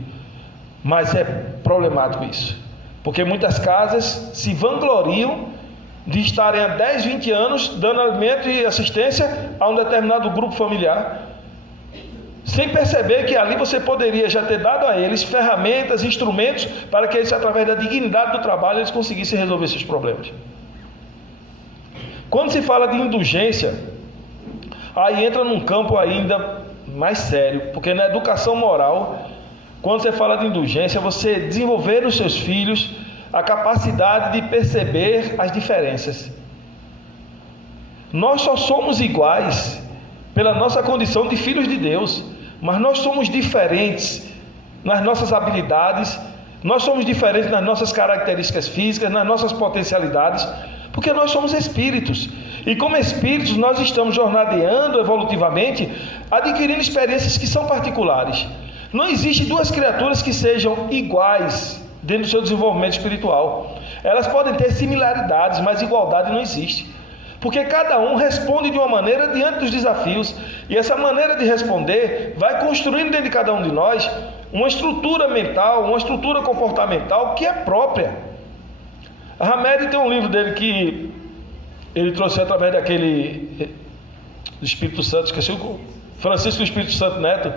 mas é problemático isso, porque muitas casas se vangloriam de estarem há 10, 20 anos dando alimento e assistência a um determinado grupo familiar, sem perceber que ali você poderia já ter dado a eles ferramentas, instrumentos, para que eles, através da dignidade do trabalho, eles conseguissem resolver esses problemas. Quando se fala de indulgência, aí entra num campo ainda mais sério, porque na educação moral, quando você fala de indulgência, você desenvolver nos seus filhos a capacidade de perceber as diferenças. Nós só somos iguais pela nossa condição de filhos de Deus, mas nós somos diferentes nas nossas habilidades, nós somos diferentes nas nossas características físicas, nas nossas potencialidades, porque nós somos espíritos, e como espíritos nós estamos jornadeando evolutivamente, adquirindo experiências que são particulares. Não existe duas criaturas que sejam iguais dentro do seu desenvolvimento espiritual. Elas podem ter similaridades, mas igualdade não existe, porque cada um responde de uma maneira diante dos desafios, e essa maneira de responder vai construindo dentro de cada um de nós uma estrutura mental, uma estrutura comportamental que é própria. A Hamed tem um livro dele que ele trouxe através daquele do Espírito Santo, esqueci o Francisco do Espírito Santo Neto.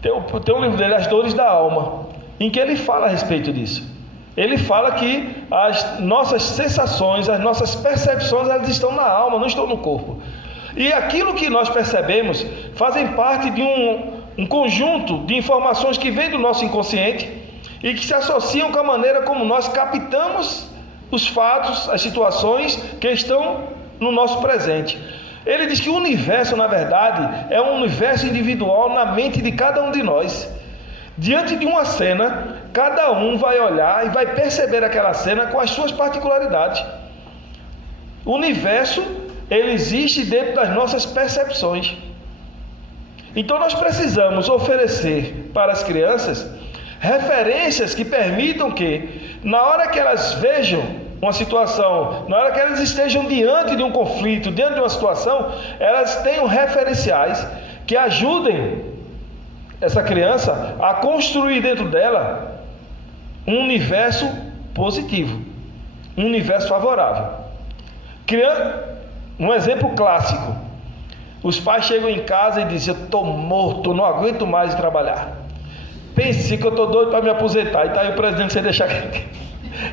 Tem um livro dele, As Dores da Alma, em que ele fala a respeito disso. Ele fala que as nossas sensações, as nossas percepções, elas estão na alma, não estão no corpo. E aquilo que nós percebemos fazem parte de um conjunto de informações que vem do nosso inconsciente e que se associam com a maneira como nós captamos os fatos, as situações que estão no nosso presente. Ele diz que o universo, na verdade, é um universo individual na mente de cada um de nós. Diante de uma cena, cada um vai olhar e vai perceber aquela cena com as suas particularidades. O universo, ele existe dentro das nossas percepções. Então nós precisamos oferecer para as crianças referências que permitam que, na hora que elas vejam uma situação, na hora que elas estejam diante de um conflito, diante de uma situação, elas tenham referenciais que ajudem essa criança a construir dentro dela um universo positivo, um universo favorável. Um exemplo clássico: os pais chegam em casa e dizem: eu estou morto, não aguento mais de trabalhar. Pense que eu estou doido para me aposentar. E está aí o presidente sem deixar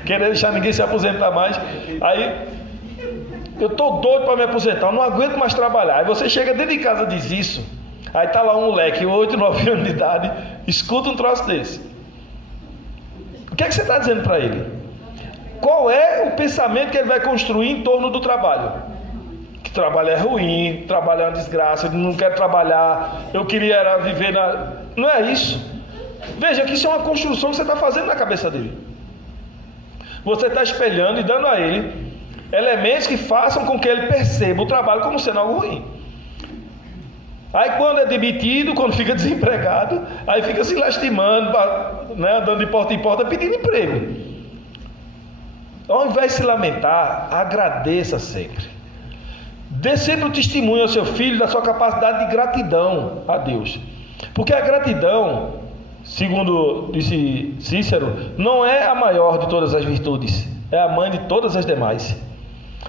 querer deixar ninguém se aposentar mais. Aí, eu estou doido para me aposentar, eu não aguento mais trabalhar. Aí você chega dentro de casa e diz isso. Aí está lá um moleque, 8, 9 anos de idade, escuta um troço desse. O que é que você está dizendo para ele? Qual é o pensamento que ele vai construir em torno do trabalho? Que trabalho é ruim, trabalho é uma desgraça, eu não quero trabalhar, eu queria era viver na... Não é isso. Veja que isso é uma construção que você está fazendo na cabeça dele. Você está espelhando e dando a ele elementos que façam com que ele perceba o trabalho como sendo algo ruim. Aí quando é demitido, quando fica desempregado, aí fica se lastimando, né, andando de porta em porta pedindo emprego. Ao invés de se lamentar, agradeça sempre. Dê sempre o testemunho ao seu filho da sua capacidade de gratidão a Deus. Porque a gratidão, segundo disse Cícero, não é a maior de todas as virtudes, é a mãe de todas as demais.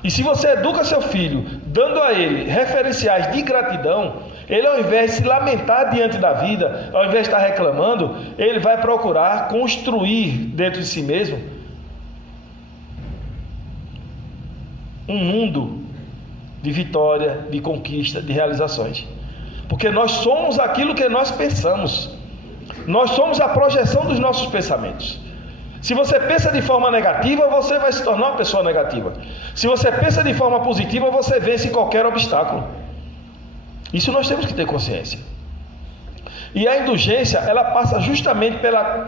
E se você educa seu filho, dando a ele referenciais de gratidão, ele, ao invés de se lamentar diante da vida, ao invés de estar reclamando, ele vai procurar construir dentro de si mesmo um mundo de vitória, de conquista, de realizações. Porque nós somos aquilo que nós pensamos. Nós somos a projeção dos nossos pensamentos. Se você pensa de forma negativa, você vai se tornar uma pessoa negativa. Se você pensa de forma positiva, você vence qualquer obstáculo. Isso nós temos que ter consciência. E a indulgência, ela passa justamente pela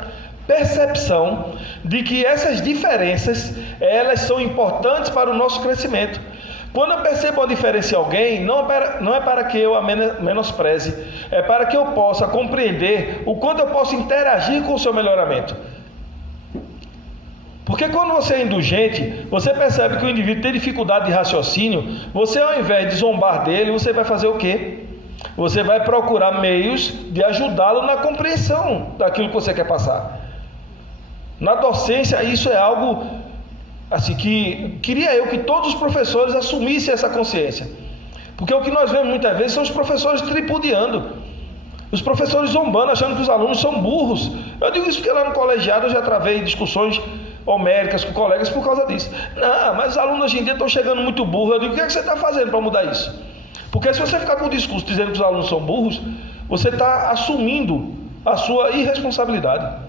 percepção de que essas diferenças, elas são importantes para o nosso crescimento. Quando eu percebo a diferença em alguém, não é para que eu a menospreze, é para que eu possa compreender o quanto eu posso interagir com o seu melhoramento. Porque quando você é indulgente, você percebe que o indivíduo tem dificuldade de raciocínio, você, ao invés de zombar dele, você vai fazer o quê? Você vai procurar meios de ajudá-lo na compreensão daquilo que você quer passar. Na docência, isso é algo assim que queria eu que todos os professores assumissem essa consciência. Porque o que nós vemos muitas vezes são os professores tripudiando, os professores zombando, achando que os alunos são burros. Eu digo isso porque lá no colegiado eu já travei discussões homéricas com colegas por causa disso. Não, mas os alunos hoje em dia estão chegando muito burros. Eu digo: o que é que você está fazendo para mudar isso? Porque se você ficar com o discurso dizendo que os alunos são burros, você está assumindo a sua irresponsabilidade.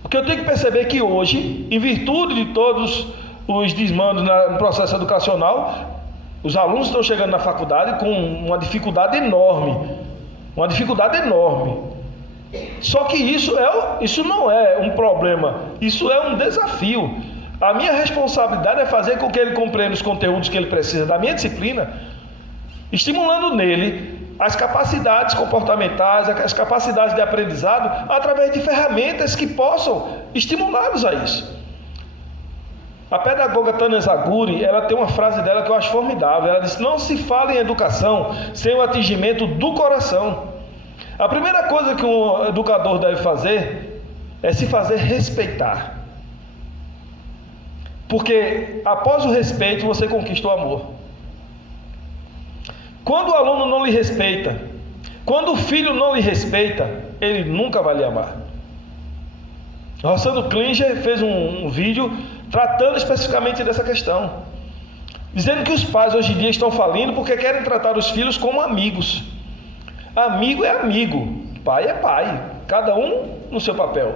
Porque eu tenho que perceber que hoje, em virtude de todos os desmandos no processo educacional, os alunos estão chegando na faculdade com uma dificuldade enorme. Uma dificuldade enorme. Só que isso não é um problema, isso é um desafio. A minha responsabilidade é fazer com que ele compreenda os conteúdos que ele precisa da minha disciplina, estimulando nele as capacidades comportamentais, as capacidades de aprendizado, através de ferramentas que possam estimulá-los a isso. A pedagoga Tânia Zaguri, ela tem uma frase dela que eu acho formidável. Ela diz: não se fala em educação sem o atingimento do coração. A primeira coisa que um educador deve fazer é se fazer respeitar. Porque após o respeito você conquista o amor. Quando o aluno não lhe respeita, quando o filho não lhe respeita, ele nunca vai lhe amar. Rossandro Klinger fez um vídeo tratando especificamente dessa questão, dizendo que os pais hoje em dia estão falindo porque querem tratar os filhos como amigos. Amigo é amigo, pai é pai, cada um no seu papel.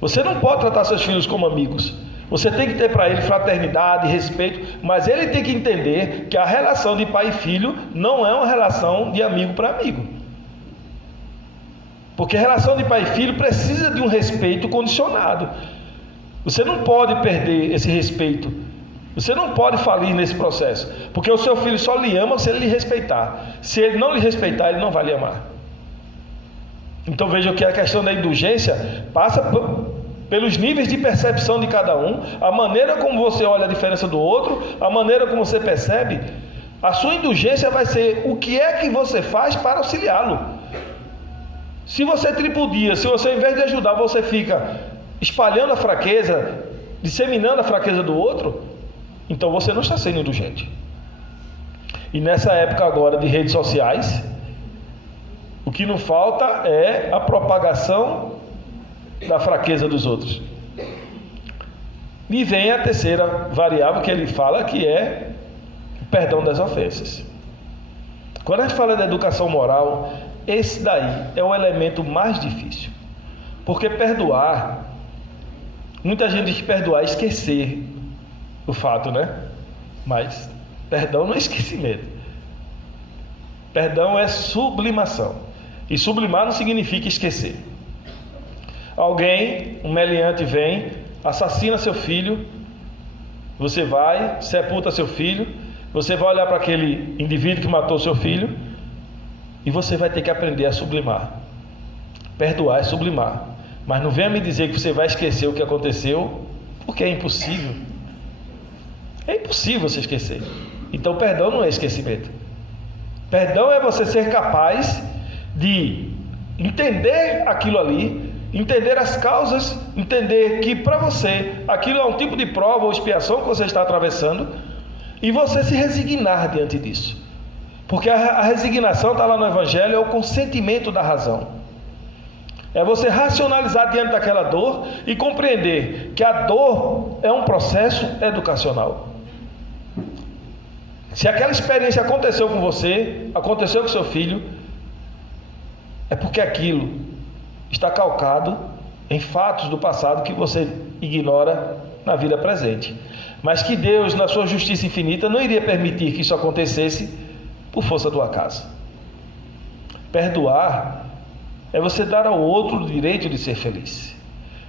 Você não pode tratar seus filhos como amigos. Você tem que ter para ele fraternidade, respeito, mas ele tem que entender que a relação de pai e filho não é uma relação de amigo para amigo. Porque a relação de pai e filho precisa de um respeito condicionado. Você não pode perder esse respeito. Você não pode falir nesse processo. Porque o seu filho só lhe ama se ele lhe respeitar. Se ele não lhe respeitar, ele não vai lhe amar. Então veja que a questão da indulgência passa pelos níveis de percepção de cada um, a maneira como você olha a diferença do outro, a maneira como você percebe. A sua indulgência vai ser o que é que você faz para auxiliá-lo. Se você tripudia, se você, ao invés de ajudar, você fica espalhando a fraqueza, disseminando a fraqueza do outro, então você não está sendo indulgente. E nessa época agora de redes sociais, o que não falta é a propagação da fraqueza dos outros. E vem a terceira variável que ele fala, que é o perdão das ofensas. Quando a gente fala da educação moral, esse daí é o elemento mais difícil. Porque perdoar, muita gente diz que perdoar é esquecer o fato, né? Mas perdão não é esquecimento. Perdão é sublimação. E sublimar não significa esquecer. Alguém, um meliante vem, assassina seu filho, você vai, sepulta seu filho, você vai olhar para aquele indivíduo que matou seu filho e você vai ter que aprender a sublimar. Perdoar é sublimar. Mas não venha me dizer que você vai esquecer o que aconteceu, porque é impossível. É impossível você esquecer. Então perdão não é esquecimento. Perdão é você ser capaz de entender aquilo ali, entender as causas, entender que para você aquilo é um tipo de prova ou expiação que você está atravessando e você se resignar diante disso. Porque a resignação está lá no Evangelho, é o consentimento da razão. É você racionalizar diante daquela dor e compreender que a dor é um processo educacional. Se aquela experiência aconteceu com você, aconteceu com seu filho, é porque aquilo está calcado em fatos do passado que você ignora na vida presente. Mas que Deus, na sua justiça infinita, não iria permitir que isso acontecesse por força do acaso. Perdoar é você dar ao outro o direito de ser feliz.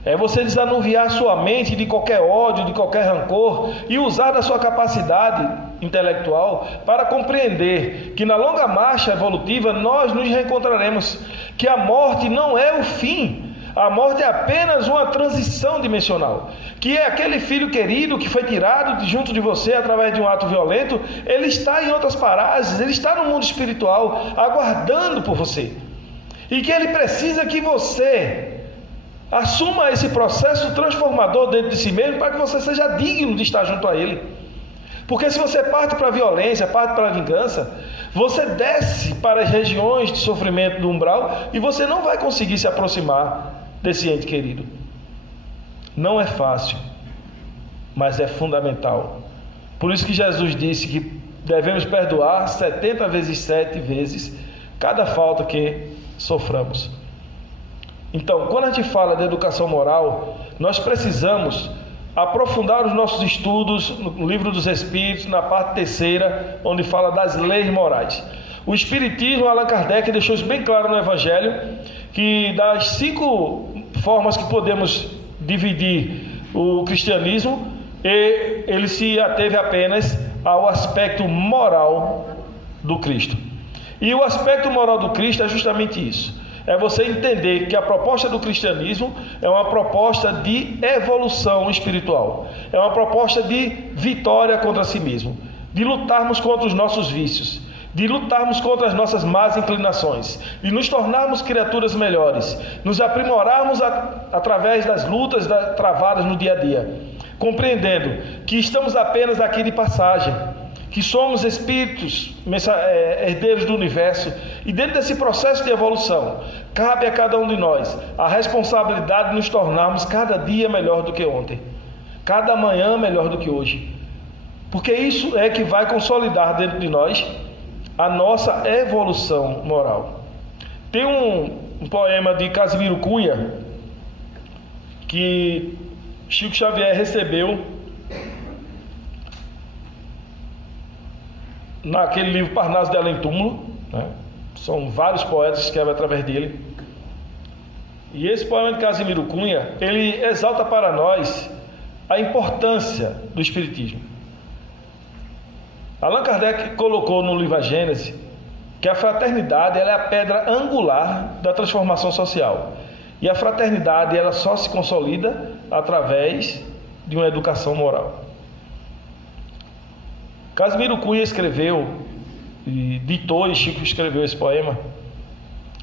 É você desanuviar sua mente de qualquer ódio, de qualquer rancor e usar da sua capacidade intelectual para compreender que na longa marcha evolutiva nós nos reencontraremos, que a morte não é o fim, a morte é apenas uma transição dimensional, que é aquele filho querido que foi tirado de junto de você através de um ato violento, ele está em outras paragens, ele está no mundo espiritual aguardando por você, e que ele precisa que você assuma esse processo transformador dentro de si mesmo para que você seja digno de estar junto a ele. Porque se você parte para a violência, parte para a vingança, você desce para as regiões de sofrimento do umbral e você não vai conseguir se aproximar desse ente querido. Não é fácil, mas é fundamental. Por isso que Jesus disse que devemos perdoar 70 vezes 7 vezes cada falta que soframos. Então, quando a gente fala de educação moral, nós precisamos aprofundar os nossos estudos no Livro dos Espíritos, na parte terceira, onde fala das leis morais. O Espiritismo, Allan Kardec deixou isso bem claro no Evangelho, que das 5 formas que podemos dividir o cristianismo, ele se ateve apenas ao aspecto moral do Cristo. E o aspecto moral do Cristo é justamente isso. É você entender que a proposta do cristianismo é uma proposta de evolução espiritual. É uma proposta de vitória contra si mesmo. De lutarmos contra os nossos vícios. De lutarmos contra as nossas más inclinações. De nos tornarmos criaturas melhores. Nos aprimorarmos através das lutas travadas no dia a dia. Compreendendo que estamos apenas aqui de passagem. Que somos espíritos, herdeiros do universo, e dentro desse processo de evolução, cabe a cada um de nós a responsabilidade de nos tornarmos cada dia melhor do que ontem, cada manhã melhor do que hoje, porque isso é que vai consolidar dentro de nós a nossa evolução moral. Tem um poema de Casimiro Cunha que Chico Xavier recebeu naquele livro Parnaso de Além Túmulo, né? São vários poetas que escrevem através dele. E esse poema de Casimiro Cunha, ele exalta para nós a importância do Espiritismo. Allan Kardec colocou no livro A Gênese que a fraternidade ela é a pedra angular da transformação social. E a fraternidade ela só se consolida através de uma educação moral. Casimiro Cunha escreveu, e ditou, e Chico escreveu esse poema,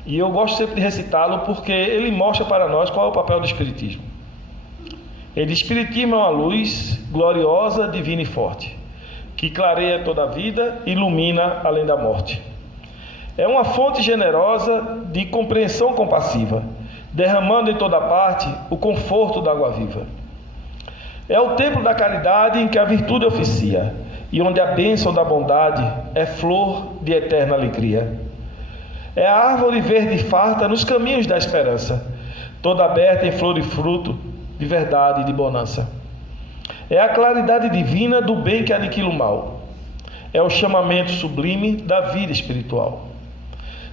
e eu gosto sempre de recitá-lo porque ele mostra para nós qual é o papel do Espiritismo. Ele diz: Espiritismo é uma luz gloriosa, divina e forte, que clareia toda a vida e ilumina além da morte. É uma fonte generosa de compreensão compassiva, derramando em toda parte o conforto da água viva. É o templo da caridade em que a virtude oficia, e onde a bênção da bondade é flor de eterna alegria. É a árvore verde e farta nos caminhos da esperança, toda aberta em flor e fruto de verdade e de bonança. É a claridade divina do bem que aniquila o mal. É o chamamento sublime da vida espiritual.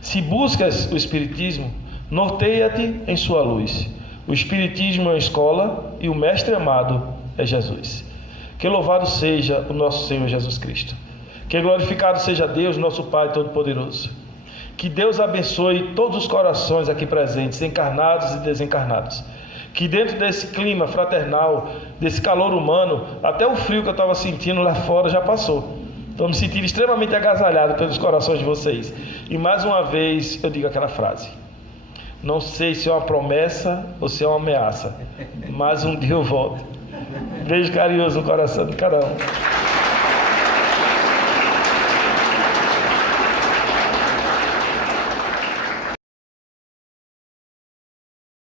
Se buscas o Espiritismo, norteia-te em sua luz. O Espiritismo é uma escola e o mestre amado é Jesus. Que louvado seja o nosso Senhor Jesus Cristo. Que glorificado seja Deus, nosso Pai Todo-Poderoso. Que Deus abençoe todos os corações aqui presentes, encarnados e desencarnados. Que dentro desse clima fraternal, desse calor humano, até o frio que eu estava sentindo lá fora já passou. Estou me sentindo extremamente agasalhado pelos corações de vocês. E mais uma vez eu digo aquela frase: não sei se é uma promessa ou se é uma ameaça, mas um dia eu volto. Beijo carinhoso no coração de cada um.